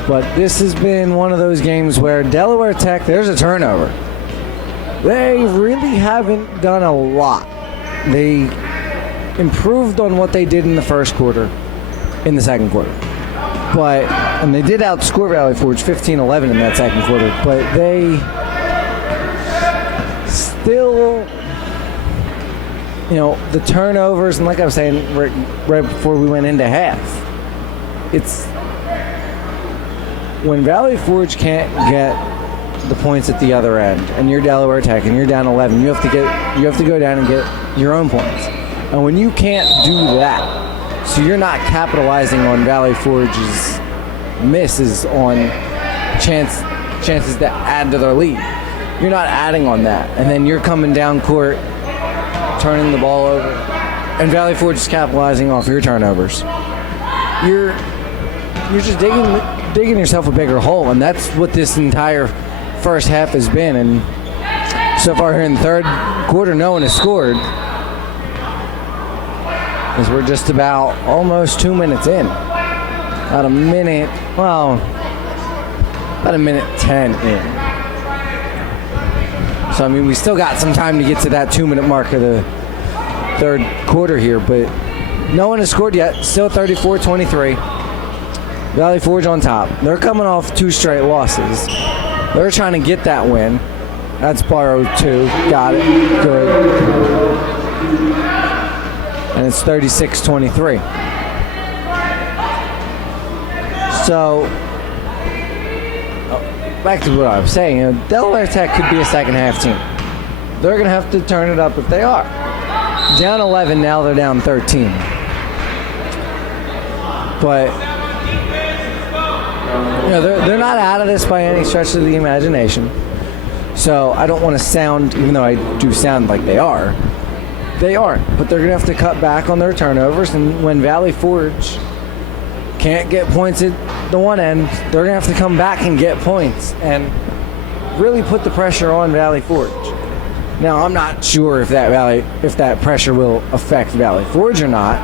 But this has been one of those games where Delaware Tech, there's a turnover. They really haven't done a lot. They improved on what they did in the first quarter, in the second quarter. And they did outscore Valley Forge 15-11 in that second quarter. But they still, the turnovers, and like I was saying right before we went into half, it's when Valley Forge can't get the points at the other end, and you're Delaware Tech, and you're down 11, you have to go down and get your own points. And when you can't do that, so you're not capitalizing on Valley Forge's misses on chances that add to their lead. You're not adding on that, and then you're coming down court, turning the ball over, and Valley Forge is capitalizing off your turnovers. You're just digging yourself a bigger hole, and that's what this entire first half has been. And so far here in the third quarter, no one has scored, as we're just about almost 2 minutes in. About a minute 10 in. So, I mean, we still got some time to get to that 2 minute mark of the third quarter here, but no one has scored yet. Still 34-23. Valley Forge on top. They're coming off 2 straight losses. They're trying to get that win. That's borrowed 2. Got it. Good. And it's 36-23. So, back to what I was saying, Delaware Tech could be a second half team. They're going to have to turn it up if they are. Down 11, now they're down 13. But, they're not out of this by any stretch of the imagination. So I don't want to sound, even though I do sound like they are, they aren't. But they're going to have to cut back on their turnovers, and when Valley Forge can't get points at the one end, they're going to have to come back and get points and really put the pressure on Valley Forge. Now, I'm not sure if that pressure will affect Valley Forge or not,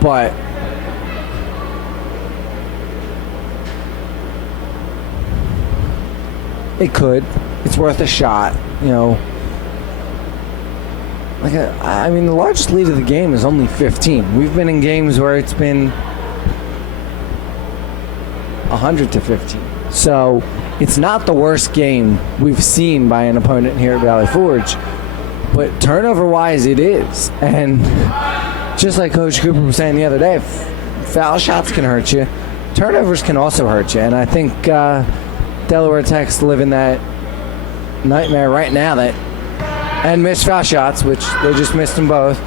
but it could. It's worth a shot, the largest lead of the game is only 15. We've been in games where it's been 100-15. So it's not the worst game we've seen by an opponent here at Valley Forge, but turnover-wise, it is. And just like Coach Cooper was saying the other day, foul shots can hurt you. Turnovers can also hurt you. And I think Delaware Tech's living that nightmare right now, and missed foul shots, which they just missed them both.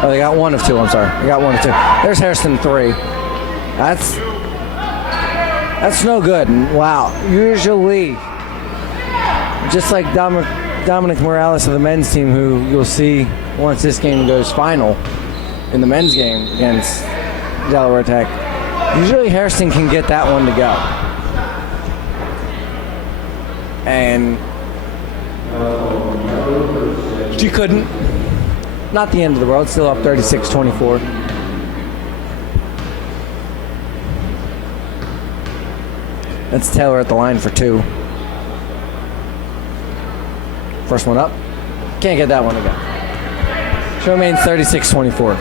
Oh, they got 1 of 2, I'm sorry. They got 1 of 2. There's Hairston 3. That's no good. And wow, usually, just like Dominic Morales of the men's team, who you'll see once this game goes final in the men's game against Delaware Tech, usually Hairston can get that one to go. And she couldn't. Not the end of the world. Still up 36-24. That's Taylor at the line for 2. First one up. Can't get that one to go. She remains 36-24.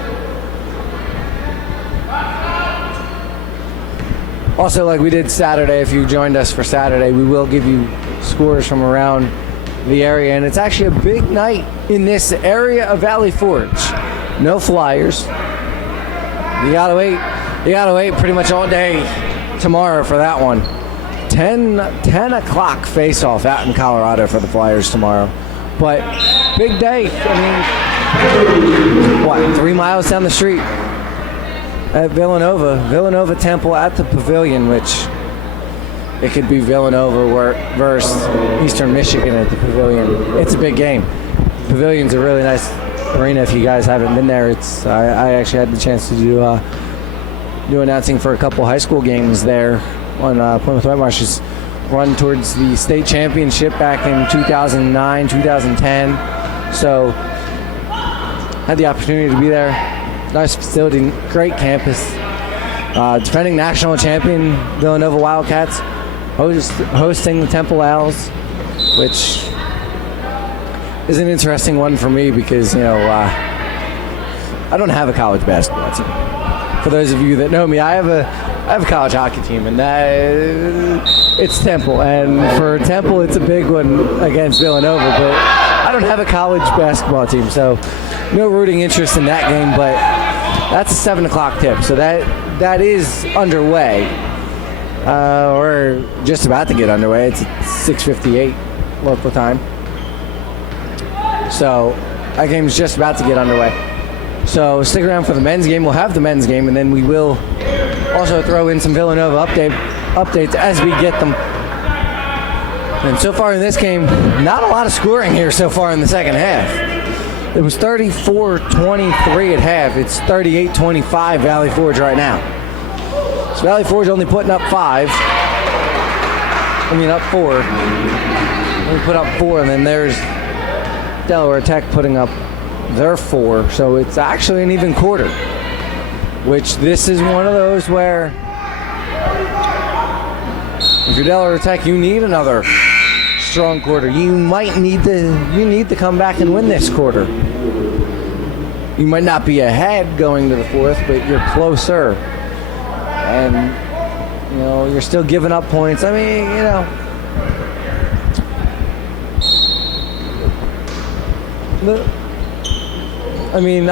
Also, like we did Saturday, if you joined us for Saturday, we will give you scores from around the area, and it's actually a big night in this area of Valley Forge. No Flyers. You gotta wait pretty much all day tomorrow for that one. 10 o'clock face-off out in Colorado for the Flyers tomorrow. But big day. I mean, 3 miles down the street at Villanova Temple at the Pavilion, which it could be Villanova versus Eastern Michigan at the Pavilion. It's a big game. Pavilion's a really nice arena. If you guys haven't been there, I actually had the chance to do announcing for a couple high school games there on Plymouth Whitemarsh's run towards the state championship back in 2009, 2010. So had the opportunity to be there. Nice facility, great campus. Defending national champion Villanova Wildcats hosting the Temple Owls, which is an interesting one for me because, I don't have a college basketball team. For those of you that know me, I have a college hockey team, and it's Temple. And for Temple, it's a big one against Villanova, but I don't have a college basketball team, so no rooting interest in that game. But that's a 7 o'clock tip, so that is underway. We're just about to get underway. It's at 6:58 local time. So that game's just about to get underway. So stick around for the men's game. We'll have the men's game, and then we will also throw in some Villanova updates as we get them. And so far in this game, not a lot of scoring here so far in the second half. It was 34-23 at half. It's 38-25 Valley Forge right now. So Valley Forge only putting up 4. We put up 4, and then there's Delaware Tech putting up their 4. So it's actually an even quarter, which this is one of those where if you're Delaware Tech, you need another strong quarter. You need to come back and win this quarter. You might not be ahead going to the fourth, but you're closer. And, you're still giving up points. I'm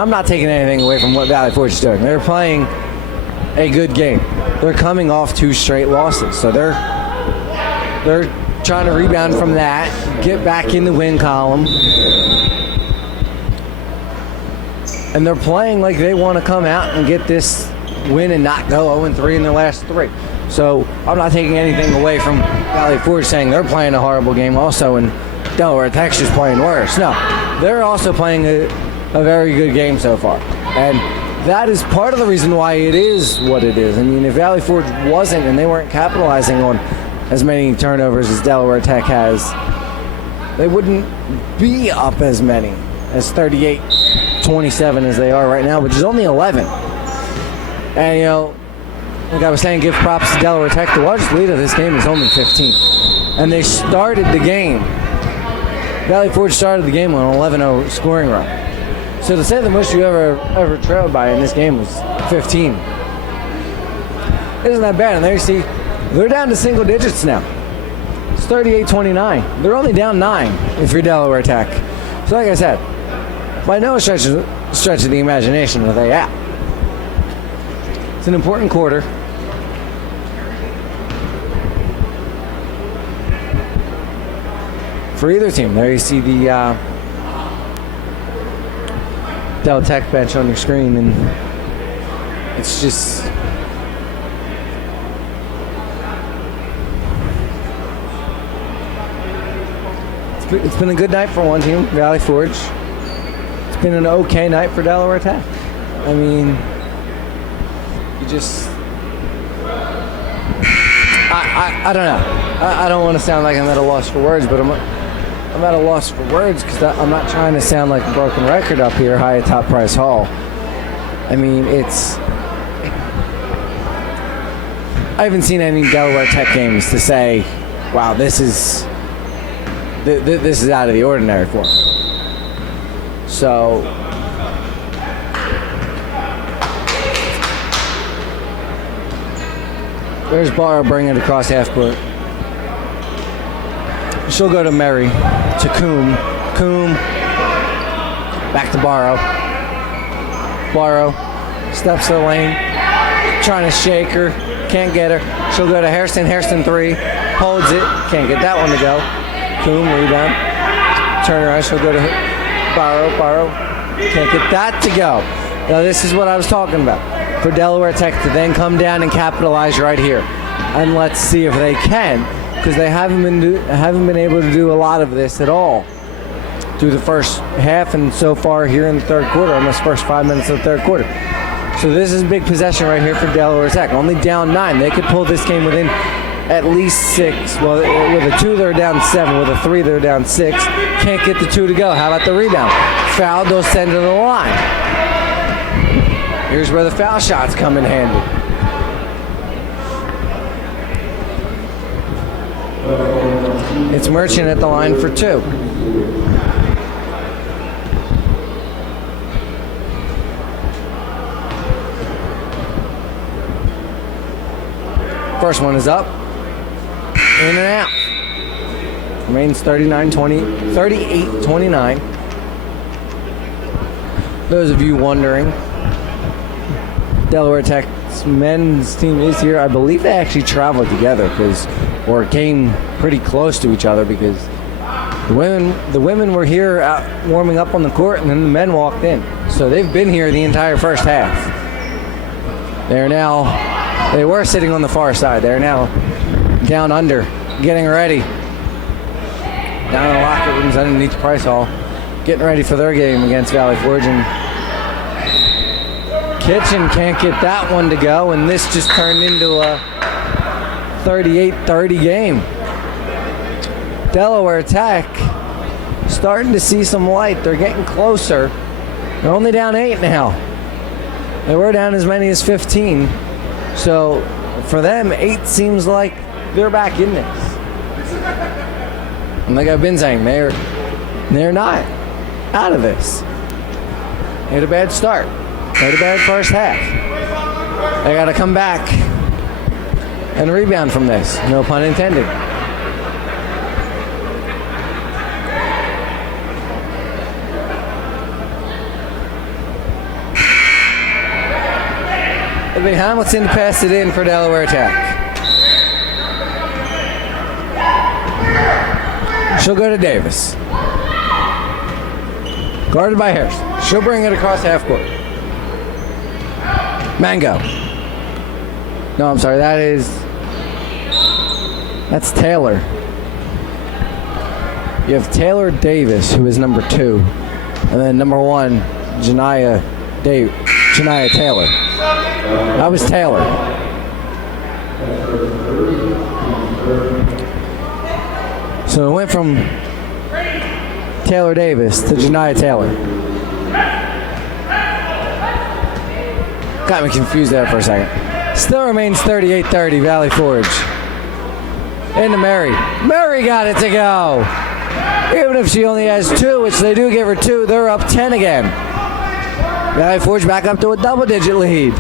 not taking anything away from what Valley Forge is doing. They're playing a good game. They're coming off 2 straight losses, so they're trying to rebound from that, get back in the win column, and they're playing like they want to come out and get this win and not go 0-3 in their last 3. So I'm not taking anything away from Valley Forge saying they're playing a horrible game also, and Delaware Tech's just playing worse. No, they're also playing a very good game so far, and that is part of the reason why it is what it is. If Valley Forge wasn't and they weren't capitalizing on as many turnovers as Delaware Tech has, they wouldn't be up as many as 38-27 as they are right now, which is only 11. And, like I was saying, give props to Delaware Tech. The largest lead of this game is only 15. And they started the game. Valley Forge started the game on an 11-0 scoring run. So to say the most you ever trailed by in this game was 15 isn't that bad. And there you see, they're down to single digits now. It's 38-29. They're only down 9 if you're Delaware Tech. So like I said, by no stretch of the imagination are they out. It's an important quarter. For either team. There you see the Del Tech bench on your screen, and it's just it's been a good night for one team, Valley Forge. It's been an okay night for Delaware Tech. I don't know. I don't want to sound like I'm at a loss for words, but I'm at a loss for words because I'm not trying to sound like a broken record up here high at Top Price Hall. I haven't seen any Delaware Tech games to say, wow, this is out of the ordinary for them. So there's Barrow bringing it across half court. She'll go to Mary, to Coombe. Coombe, back to Barrow. Barrow steps to the lane, trying to shake her, can't get her. She'll go to Hairston. Hairston 3, holds it, can't get that one to go. Coombe, rebound. Turn around, she'll go to Barrow. Barrow, can't get that to go. Now this is what I was talking about. For Delaware Tech to then come down and capitalize right here. And let's see if they can, because they haven't been able to do a lot of this at all through the first half and so far here in the third quarter, almost first 5 minutes of the third quarter. So this is a big possession right here for Delaware Tech. Only down 9. They could pull this game within at least 6. Well, with a 2, they're down 7. With a 3, they're down 6. Can't get the 2 to go. How about the rebound? Foul, they'll send to the line. Here's where the foul shots come in handy. It's Merchant at the line for 2. First one is up. In and out. Remains 38-29. Those of you wondering, Delaware Tech's men's team is here. I believe they actually traveled together or came pretty close to each other, because the women were here out warming up on the court, and then the men walked in. So they've been here the entire first half. They were sitting on the far side. They're now down under, getting ready. Down in the locker rooms underneath Price Hall, getting ready for their game against Valley Forge. And Kitchen can't get that one to go, and this just turned into a 38-30 game. Delaware Tech starting to see some light. They're getting closer. They're only down 8 now. They were down as many as 15. So for them, 8 seems like they're back in this. And like I've been saying, they're not out of this. They had a bad start. They had a bad first half. They got to come back and rebound from this. No pun intended. Hamilton passed it in for Delaware Tech. She'll go to Davis. Guarded by Harris. She'll bring it across half court. Mango. No, I'm sorry. That's Taylor. You have Taylor Davis, who is number 2, and then number 1, Janiyah Taylor. That was Taylor. So it went from Taylor Davis to Janiyah Taylor. Got me confused there for a second. Still remains 38-30, Valley Forge. Into Mary. Mary got it to go. Even if she only has 2, which they do give her 2, they're up 10 again. Valley Forge back up to a double-digit lead.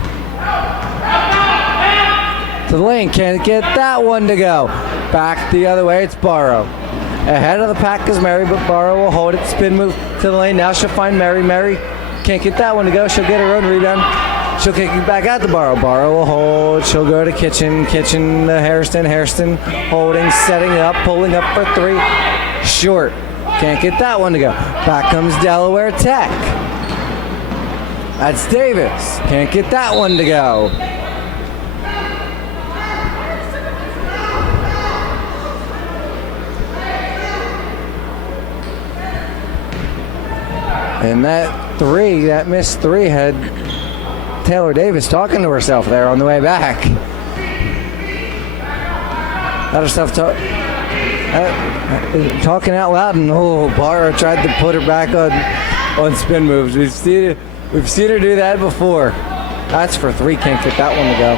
To the lane, can't get that one to go. Back the other way, it's Barrow. Ahead of the pack is Mary, but Barrow will hold it. Spin move to the lane. Now she'll find Mary. Mary can't get that one to go. She'll get her own rebound. She'll kick it back out to Barrow. Barrow will hold. She'll go to Kitchen. Kitchen to Hairston. Hairston holding, setting up, pulling up for 3. Short. Can't get that one to go. Back comes Delaware Tech. That's Davis. Can't get that one to go. And that missed 3 had Taylor Davis talking to herself there on the way back. That stuff talking out loud, and Barrow tried to put her back on spin moves. We've seen her do that before. That's for 3. Can't get that one to go.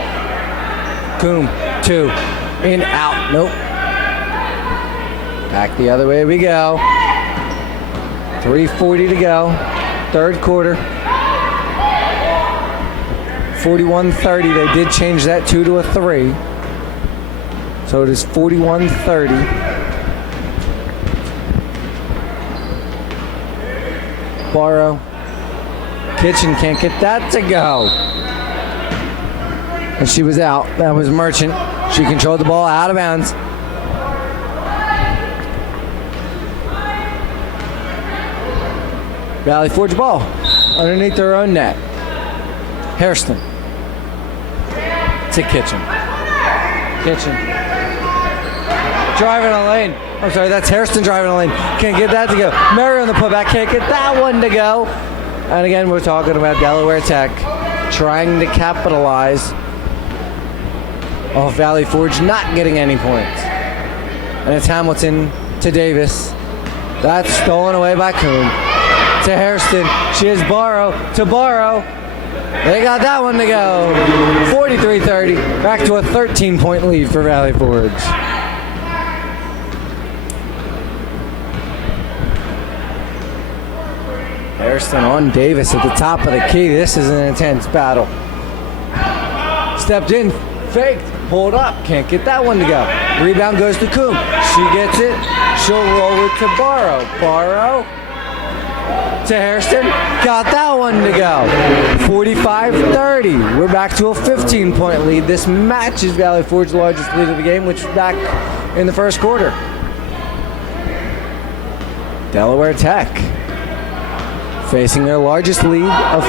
Coombe 2 in out. Nope. Back the other way we go. 3:40 to go, third quarter. 41-30. They did change that 2 to a 3. So it is 41-30. Barrow. Kitchen can't get that to go. And she was out. That was Merchant. She controlled the ball out of bounds. Valley Forge ball underneath their own net. Hairston to Kitchen. Kitchen driving a lane. I'm sorry, that's Hairston driving a lane. Can't get that to go. Mary on the putback. Can't get that one to go. And again, we're talking about Delaware Tech trying to capitalize off Valley Forge not getting any points. And it's Hamilton to Davis. That's stolen away by Coon. To Hairston. She has Barrow to Barrow. They got that one to go. 43-30. Back to a 13-point lead for Valley Forge. Hairston on Davis at the top of the key. This is an intense battle. Stepped in, faked, pulled up. Can't get that one to go. Rebound goes to Coombe. She gets it. She'll roll it to Barrow. Barrow to Hairston. Got that one to go. 45-30. We're back to a 15-point lead. This matches Valley Forge's largest lead of the game, which was back in the first quarter. Delaware Tech facing their largest lead of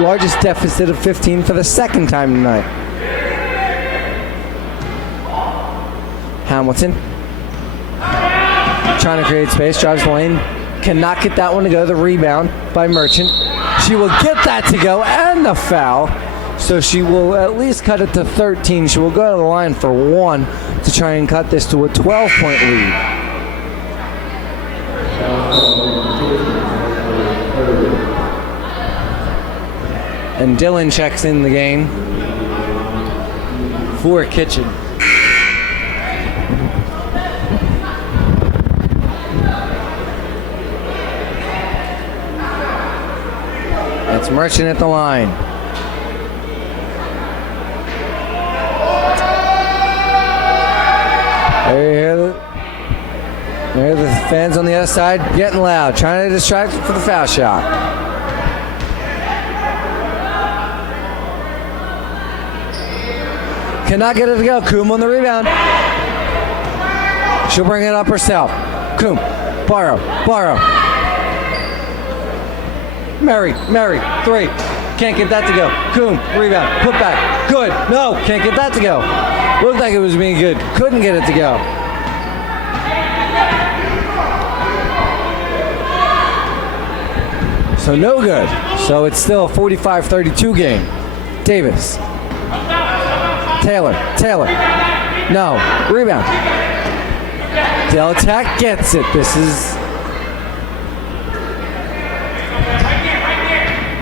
largest deficit of 15 for the second time tonight. Hamilton trying to create space, drives the lane, cannot get that one to go. The rebound by Merchant. She will get that to go and the foul. So she will at least cut it to 13. She will go to the line for one to try and cut this to a 12-point lead. And Dylan checks in the game for Kitchen. That's Merchant at the line. There you hear the fans on the other side getting loud, trying to distract for the foul shot. Cannot get it to go. Coombe on the rebound. She'll bring it up herself. Coombe. Barrow. Mary. Three. Can't get that to go. Coombe. Rebound. Put back. Good. No. Can't get that to go. Looked like it was being good. Couldn't get it to go. So no good. So it's still a 45-32 game. Davis. Taylor. No. Rebound. Del Tech gets it. This is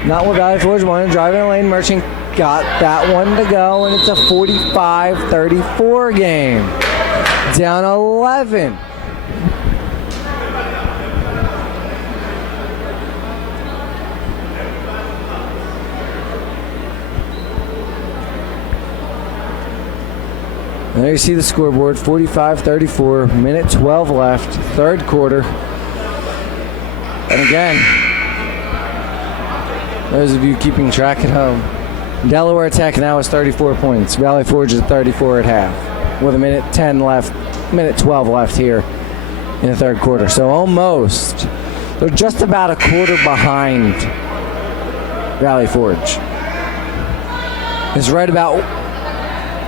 not what Valley Forge wanted. Driving a lane. Merchant got that one to go, and it's a 45-34 game. Down 11. There you see the scoreboard, 45-34, minute 12 left, third quarter. And again, those of you keeping track at home, Delaware Tech now is 34 points. Valley Forge is 34 at half, with a minute 12 left here in the third quarter. So almost, they're just about a quarter behind Valley Forge. It's right about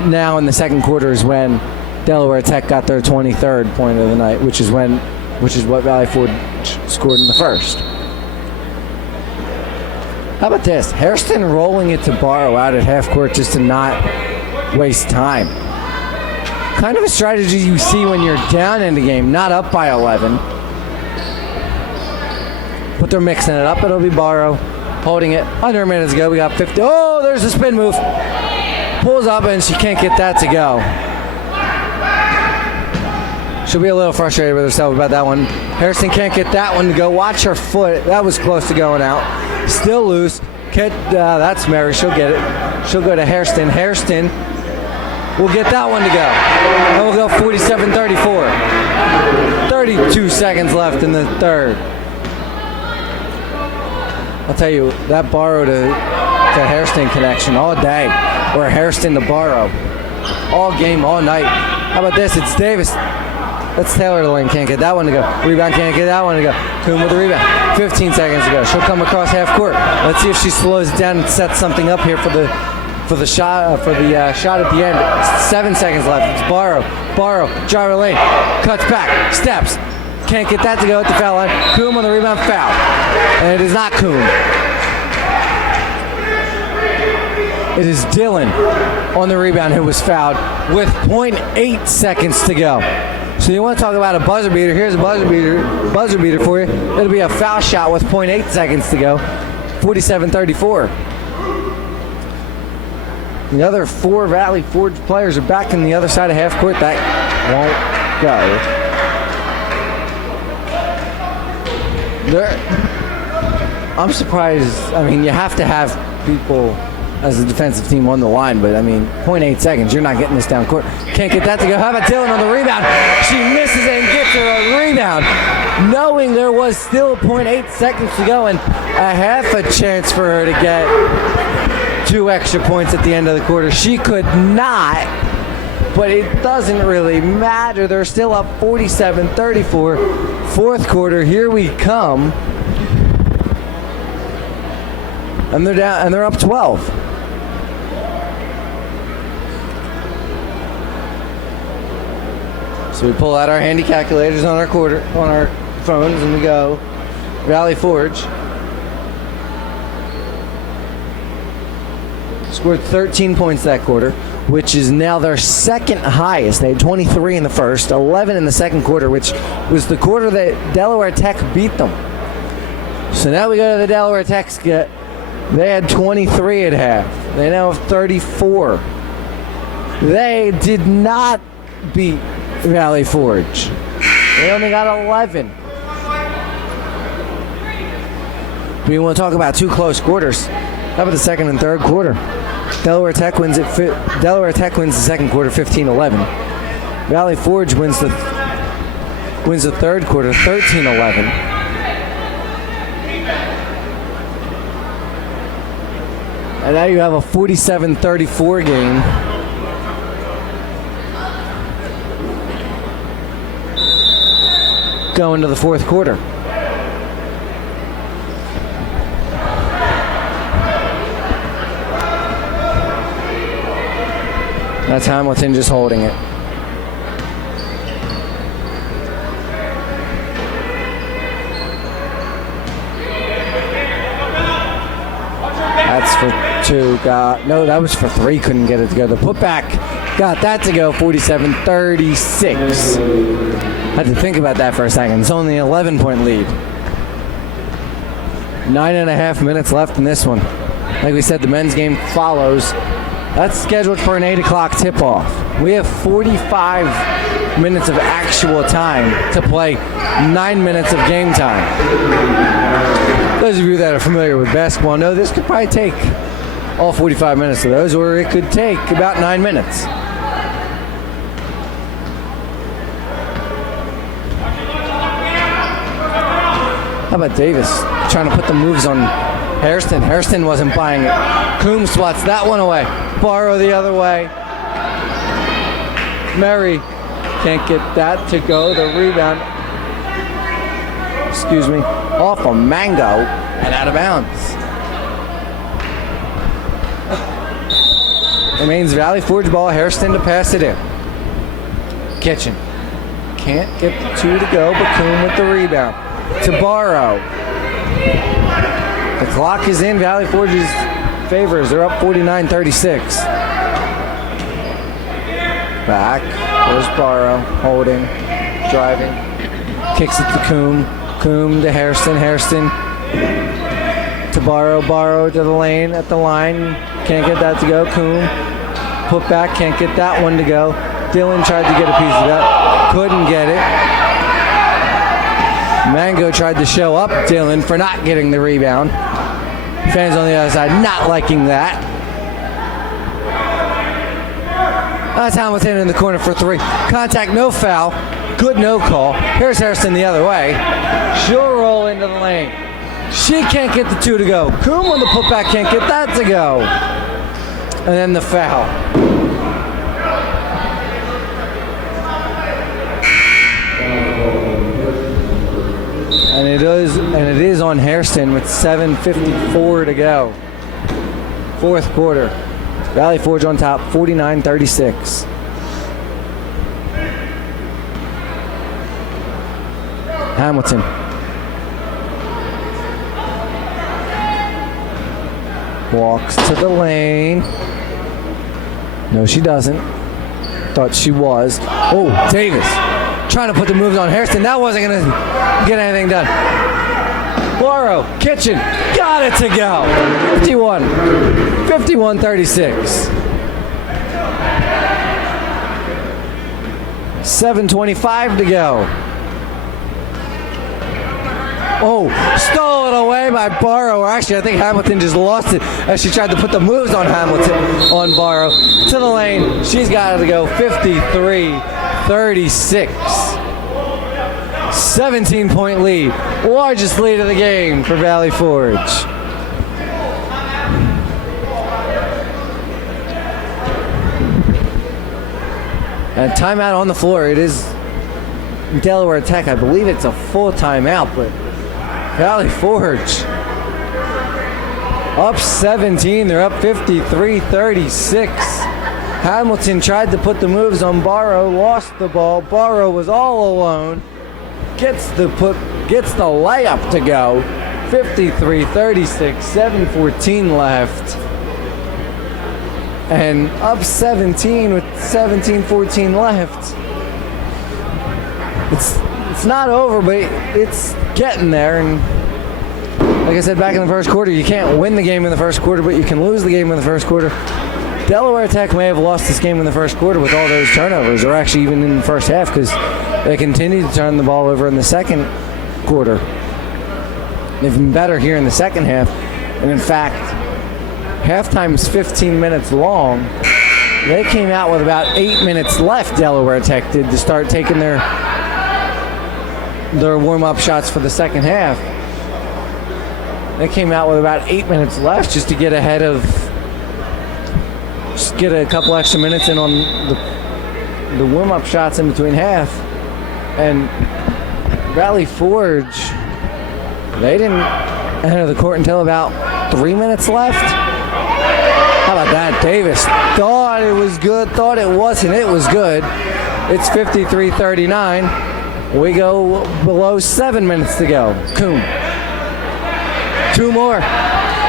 now in the second quarter is when Delaware Tech got their 23rd point of the night, which is what Valley Forge scored in the first. How about this? Hairston rolling it to Barrow out at half court just to not waste time. Kind of a strategy you see when you're down in the game, not up by 11. But they're mixing it up. It'll be Barrow holding it. Under a minute to go. We got 50. Oh, there's a spin move. Pulls up and she can't get that to go. She'll be a little frustrated with herself about that one. Hairston can't get that one to go. Watch her foot. That was close to going out. Still loose. That's Mary. She'll get it. She'll go to Hairston. Hairston will get that one to go. And we'll go 47-34. 32 seconds left in the third. I'll tell you, that Barrow to Hairston connection all day, or Hairston to Barrow, all game, all night. How about this? It's Davis. That's Taylor to the lane. Can't get that one to go. Rebound, can't get that one to go. Coon with the rebound. 15 seconds to go. She'll come across half court. Let's see if she slows it down and sets something up here for the shot shot at the end. 7 seconds left. It's Barrow, driver lane, cuts back, steps. Can't get that to go at the foul line. Coon on the rebound, foul. And it is not Coon. It is Dylan on the rebound who was fouled with 0.8 seconds to go. So you want to talk about a buzzer beater? Here's a buzzer beater for you. It'll be a foul shot with 0.8 seconds to go. 47-34. The other 4 Valley Forge players are back in the other side of half court. That won't go. I'm surprised. I mean, you have to have people as a defensive team on the line, but I mean, 0.8 seconds, you're not getting this down court. Can't get that to go. How about Dylan on the rebound? She misses and gets her a rebound, knowing there was still 0.8 seconds to go and a half a chance for her to get 2 extra points at the end of the quarter. She could not, but it doesn't really matter. They're still up 47-34. Fourth quarter, here we come. And they're down, and they're up 12. So we pull out our handy calculators on our phones, and we go Valley Forge. Scored 13 points that quarter, which is now their second highest. They had 23 in the first, 11 in the second quarter, which was the quarter that Delaware Tech beat them. So now we go to the Delaware Tech. They had 23 at half. They now have 34. They did not beat Valley Forge. They only got 11. We want to talk about 2 close quarters. How about the second and third quarter? Delaware Tech wins the second quarter 15-11. Valley Forge wins the third quarter 13-11. And now you have a 47-34 game. Going to the fourth quarter. That's Hamilton just holding it. That's for 2. No, that was for 3. Couldn't get it to go. The putback got that to go. 47-36. Had to think about that for a second. It's only an 11-point lead. 9.5 minutes left in this one. Like we said, the men's game follows. That's scheduled for an 8 o'clock tip-off. We have 45 minutes of actual time to play 9 minutes of game time. Those of you that are familiar with basketball know this could probably take all 45 minutes of those, or it could take about 9 minutes. How about Davis trying to put the moves on Hairston? Hairston wasn't buying it. Coombs swats that one away. Barrow the other way. Murray can't get that to go. The rebound, off a Mango and out of bounds. Remains Valley Forge ball. Hairston to pass it in. Kitchen can't get the 2 to go, but Coon with the rebound. To Barrow. The clock is in Valley Forge's favors. They're up 49-36. Back. There's Barrow. Holding. Driving. Kicks it to Coon. Coon to Hairston. Hairston to Barrow. Barrow to the lane. At the line. Can't get that to go. Coon. Put back. Can't get that one to go. Dylan tried to get a piece of that. Couldn't get it. Mango tried to show up Dylan for not getting the rebound. Fans on the other side not liking that. That's Hamilton in the corner for 3. Contact, no foul. Good no call. Here's Harrison the other way. She'll roll into the lane. She can't get the 2 to go. Coom on the putback can't get that to go. And then the foul. And it is on Hairston with 7:54 to go. Fourth quarter. Valley Forge on top, 49-36. Hamilton. Walks to the lane. No, she doesn't. Thought she was. Oh, Davis. Trying to put the moves on Hairston. That wasn't going to get anything done. Borrow, Kitchen, got it to go. 51-36. 7:25 to go. Oh, stolen away by Borrow. Or actually, I think Hamilton just lost it as she tried to put the moves on on Borrow. To the lane. She's got it to go. 53-36. 17-point lead. Largest lead of the game for Valley Forge. And timeout on the floor. It is Delaware Tech. I believe it's a full timeout, but Valley Forge up 17. They're up 53-36. Hamilton tried to put the moves on Borrow, lost the ball. Borrow was all alone. Gets the layup to go. 53-36, 7:14 left. And up 17 with 17:14 left. It's not over, but it's getting there. And like I said back in the first quarter, you can't win the game in the first quarter, but you can lose the game in the first quarter. Delaware Tech may have lost this game in the first quarter with all those turnovers, or actually even in the first half, because they continued to turn the ball over in the second quarter. They've been better here in the second half. And in fact, halftime is 15 minutes long. They came out with about 8 minutes left, Delaware Tech did, to start taking their warm-up shots for the second half. They came out with about 8 minutes left just to get ahead of, just get a couple extra minutes in on the warm-up shots in between half. And Valley Forge, they didn't enter the court until about 3 minutes left. How about that? Davis thought it was good, thought it wasn't. It was good. It's 53-39. We go below 7 minutes to go. Coom. 2 more.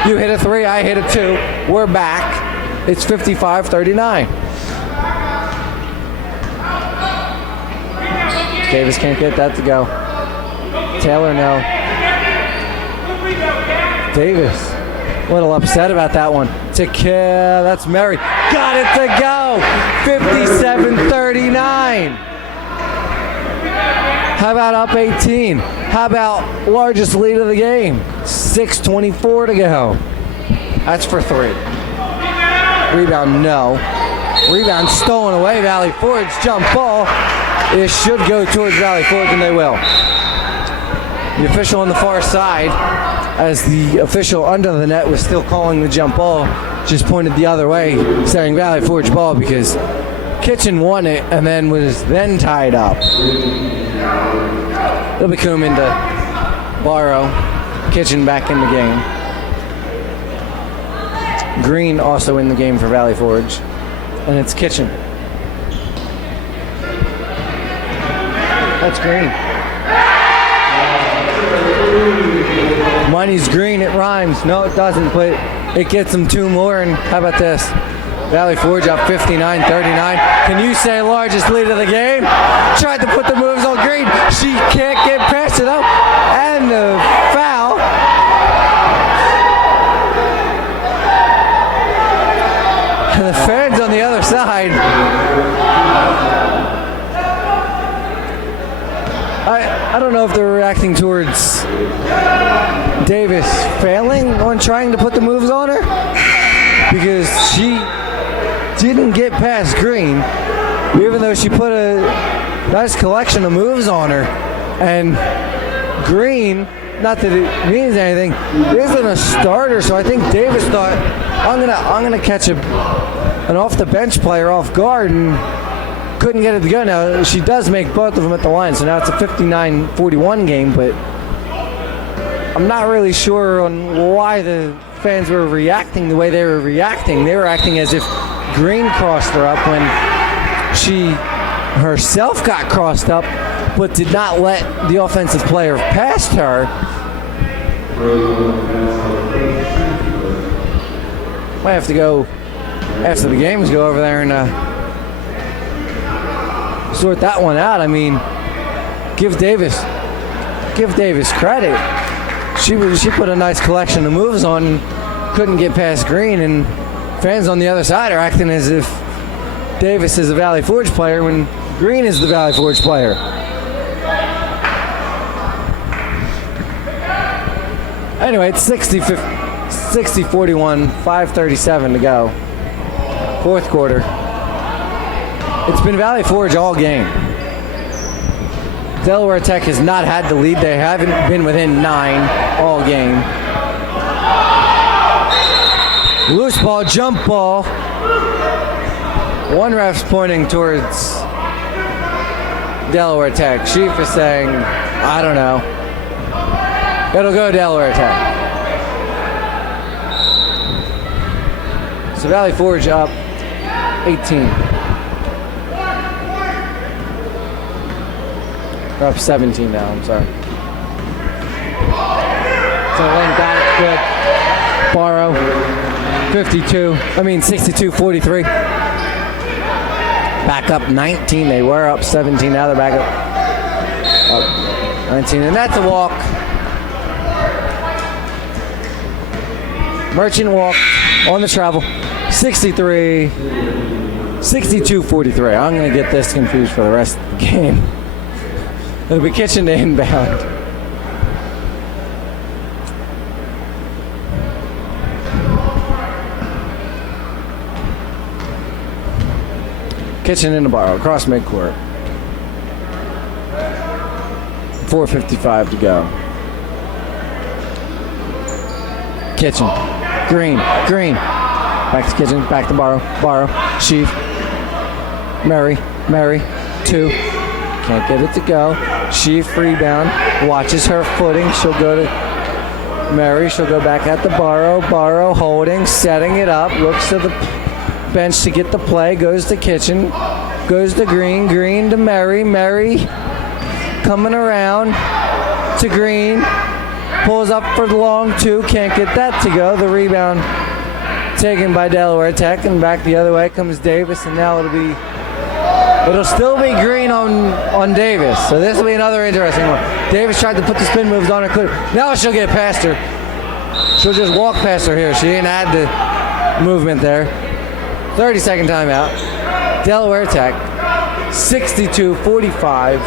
You hit a 3, I hit a 2. We're back. It's 55-39. Davis can't get that to go. Taylor, no. Davis, a little upset about that one. That's Mary. Got it to go. 57-39. How about up 18? How about largest lead of the game? 6:24 to go. That's for 3. Rebound, no. Rebound stolen away. Valley Forge jump ball. It should go towards Valley Forge, and they will. The official on the far side, as the official under the net was still calling the jump ball, just pointed the other way, saying Valley Forge ball, because Kitchen won it and then was then tied up. It'll be Coom into Borrow. Kitchen back in the game. Green also in the game for Valley Forge. And it's Kitchen. That's Green. Money's green, it rhymes. No, it doesn't, but it gets them 2 more. And how about this? Valley Forge up 59-39. Can you say largest lead of the game? Tried to put the moves on Green. She can't get past it, though. And the foul. And the fans on the other side. I don't know if they're reacting towards Davis failing on trying to put the moves on her, because she didn't get past Green, even though she put a nice collection of moves on her. And Green not that it means anything. It isn't a starter, so I think Davis thought I'm gonna catch an off the bench player off guard and couldn't get it to go. Now she does make both of them at the line, so now it's a 59-41 game. But I'm not really sure on why the fans were reacting the way they were reacting. They were acting as if Green crossed her up when she herself got crossed up, but did not let the offensive player past her. Might have to go after the games, go over there and sort that one out. I mean, give Davis credit. She put a nice collection of moves on and couldn't get past Green, and fans on the other side are acting as if Davis is a Valley Forge player when Green is the Valley Forge player. Anyway, it's 60-41, 5:37 to go. Fourth quarter. It's been Valley Forge all game. Delaware Tech has not had the lead. They haven't been within 9 all game. Loose ball, jump ball. One ref's pointing towards Delaware Tech. Chief is saying, I don't know. It'll go Delaware Tech. So Valley Forge up 18. They're up 17 now, I'm sorry. So Lane got it, good. Barrow, 62-43. Back up 19, they were up 17, now they're back up 19, and that's a walk. Merchant walk on the travel, 62-43. I'm going to get this confused for the rest of the game. It'll be Kitchen to inbound. Kitchen in the bar, across midcourt. 4:55 to go. Kitchen. Green. Back to Kitchen, back to Barrow. Sheaf. Mary. 2. Can't get it to go. Sheaf rebound. Watches her footing. She'll go to Mary. She'll go back at the Barrow. Barrow holding, setting it up. Looks to the bench to get the play. Goes to Kitchen. Goes to Green. Green to Mary. Mary coming around to Green. Pulls up for the long 2. Can't get that to go. The rebound taken by Delaware Tech. And back the other way comes Davis. And now it'll still be Green on Davis. So this will be another interesting one. Davis tried to put the spin moves on her. Now she'll get past her. She'll just walk past her here. She didn't add the movement there. 30-second timeout. Delaware Tech, 62-45,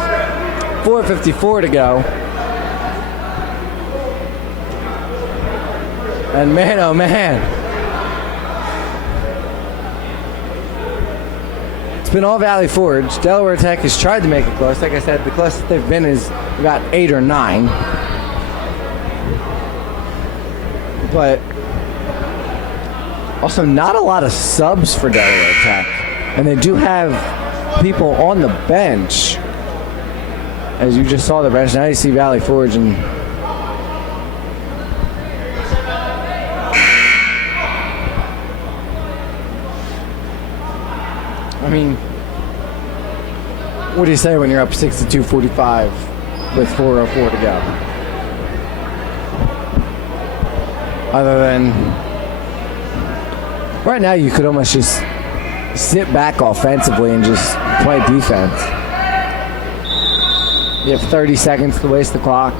4:54 to go. And man, oh man. It's been all Valley Forge. Delaware Tech has tried to make it close. Like I said, the closest they've been is about 8 or 9. But also not a lot of subs for Delaware Tech. And they do have people on the bench. As you just saw the bench, now you see Valley Forge and I mean, what do you say when you're up 62-45 with 4:04 to go? Other than right now, you could almost just sit back offensively and just play defense. You have 30 seconds to waste the clock.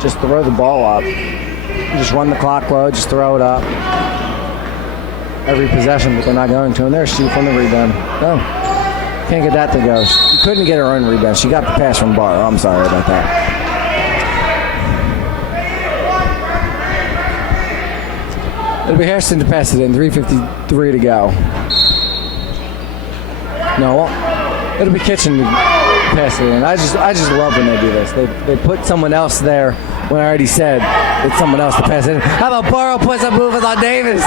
Just throw the ball up. Just run the clock low. Just throw it up. Every possession, but they're not going to. And there's Sheaf on the rebound. No. Can't get that to go. She couldn't get her own rebound. She got the pass from Barr. I'm sorry about that. It'll be Harrison to pass it in. 3:53 to go. No, it'll be Kitchen pass it in. I just love when they do this. They put someone else there when I already said it's someone else to pass it in. How about Barrow puts up movement on Davis?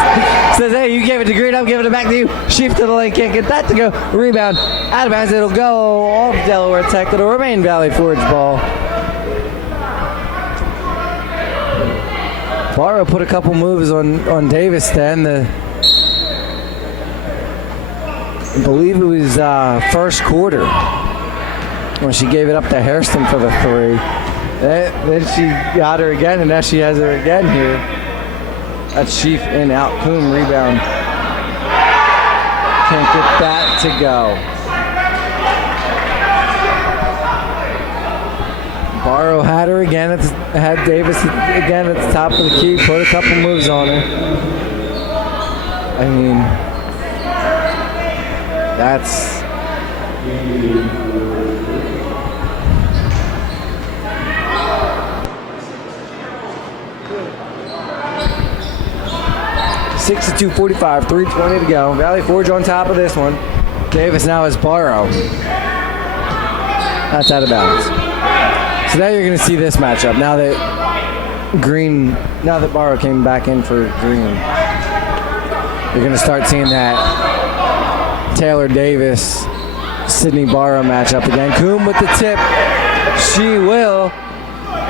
Says, hey, you gave it to Green, I'm giving it back to you. Shift to the lane, can't get that to go. Rebound, out of bounds. It'll go off Delaware Tech. It'll remain Valley Forge ball. Barrow put a couple moves on Davis then. I believe it was first quarter when she gave it up to Hairston for the three. Then she got her again, and now she has her again here. That's Sheaf in, out, Coombe, rebound. Can't get that to go. Barrow had her again, had Davis again at the top of the key, put a couple moves on her. I mean, that's... .62:45, 3:20 to go. Valley Forge on top of this one. Davis now has Barrow. That's out of bounds. So now you're going to see this matchup. Now that Barrow came back in for Green, you're going to start seeing that Taylor Davis, Sydney Barrow matchup again. Coombe with the tip. She will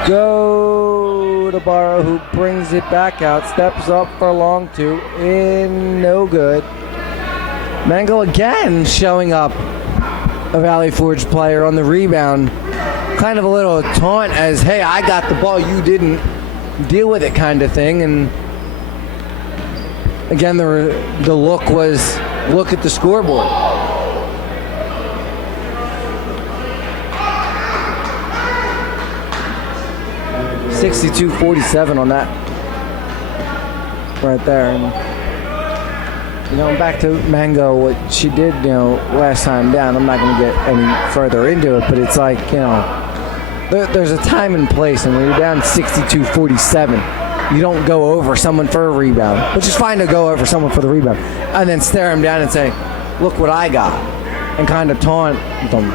go to Barrow, who brings it back out. Steps up for a long two. In, no good. Mango again showing up, a Valley Forge player on the rebound. Kind of a little taunt as, hey, I got the ball, you didn't. Deal with it kind of thing. And again, the look was, look at the scoreboard. .62:47 on that right there. And, back to Mango, what she did, last time down. I'm not going to get any further into it, but it's like, there's a time and place, and when you're down 62:47, you don't go over someone for a rebound, which is fine to go over someone for the rebound, and then stare him down and say, look what I got, and kind of taunt them.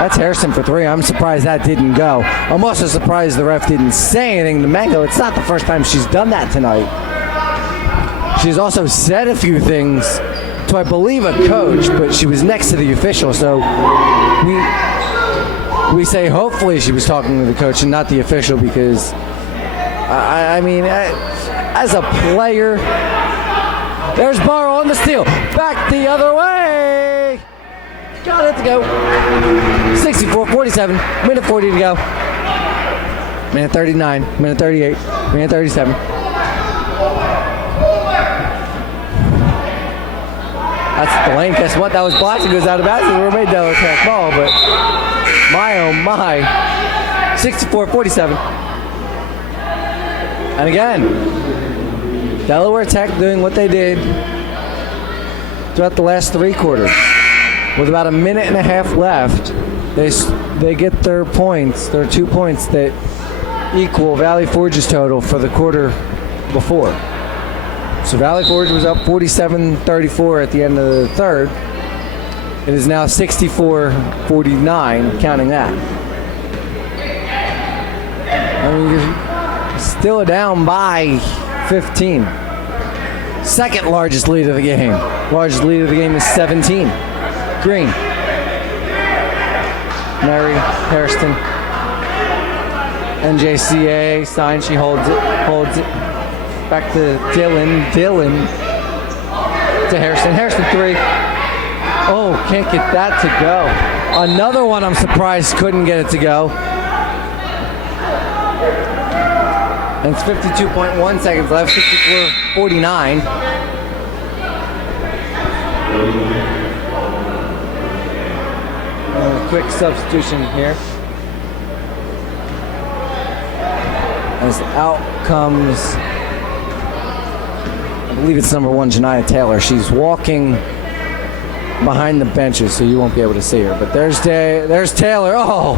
That's Harrison for three. I'm surprised that didn't go. I'm also surprised the ref didn't say anything to Mango. It's not the first time she's done that tonight. She's also said a few things to, I believe, a coach, but she was next to the official, so we say hopefully she was talking to the coach and not the official, because I mean, as a player, there's Barrow on the steal. Back the other way. Got it to go. 64:47, minute 40 to go. Minute 39, minute 38, minute 37. That's the lane. Guess what? That was blocked and goes out of bounds. It remained Delaware Tech ball, but my oh my. 64:47. And again, Delaware Tech doing what they did throughout the last three quarters. With about a minute and a half left, they get their points, their 2 points that equal Valley Forge's total for the quarter before. So Valley Forge was up 47-34 at the end of the third. It is now 64-49, counting that. I mean, you're still down by 15. Second largest lead of the game. Largest lead of the game is 17. Green. Mary Hairston. NJCA sign. She holds it. Back to Dylan to Hairston. Hairston three. Oh, can't get that to go. Another one I'm surprised couldn't get it to go. And it's 52.1 seconds left, 64-49. Quick substitution here. As out comes, I believe it's number 1, Janiyah Taylor. She's walking behind the benches, so you won't be able to see her. But there's Taylor. Oh,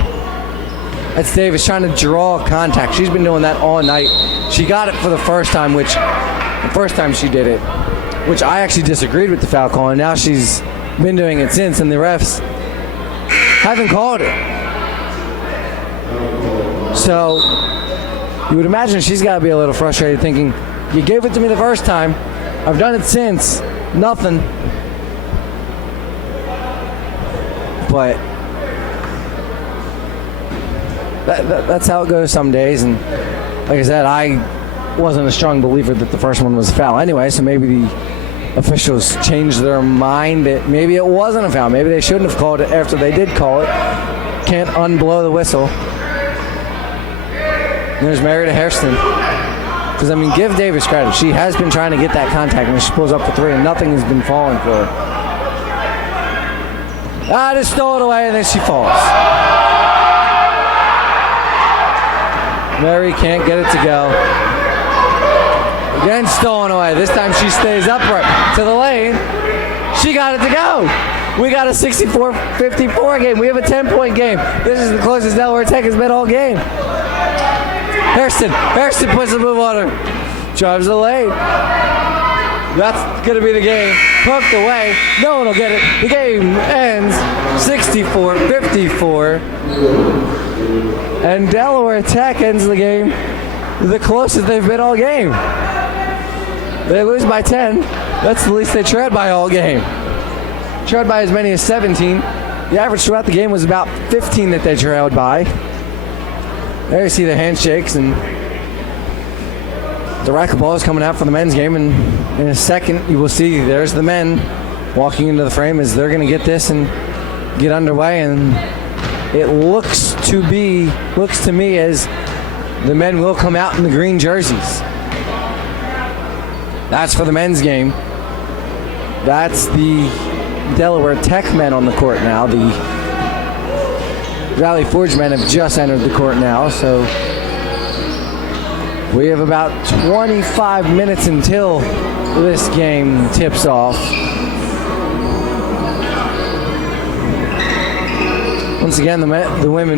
that's Davis trying to draw contact. She's been doing that all night. She got it for the first time, the first time she did it, which I actually disagreed with the foul call, and now she's been doing it since, and the refs haven't called it. So you would imagine she's got to be a little frustrated, thinking, you gave it to me the first time, I've done it since, nothing. But that's how it goes some days. And like I said, I wasn't a strong believer that the first one was a foul anyway, so maybe the officials changed their mind that maybe it wasn't a foul. Maybe they shouldn't have called it after they did call it. Can't unblow the whistle. And there's Mary to Hairston. Because, I mean, give Davis credit. She has been trying to get that contact when she pulls up for three, and nothing has been falling for her. Just stole it away, and then she falls. Mary can't get it to go. Again, stolen away. This time she stays upright to the lane. She got it to go. We got a 64-54 game. We have a 10-point game. This is the closest Delaware Tech has been all game. Hairston puts the move on her. Drives the lane. That's going to be the game. Poked away. No one will get it. The game ends 64-54. And Delaware Tech ends the game the closest they've been all game. They lose by 10. That's the least they trailed by all game. Trailed by as many as 17. The average throughout the game was about 15 that they trailed by. There you see the handshakes, and the racquetball is coming out for the men's game, and in a second you will see there's the men walking into the frame as they're going to get this and get underway, and it looks to me as the men will come out in the green jerseys. That's for the men's game. That's the Delaware Tech men on the court now. The Valley Forge men have just entered the court now, so we have about 25 minutes until this game tips off. Once again, the women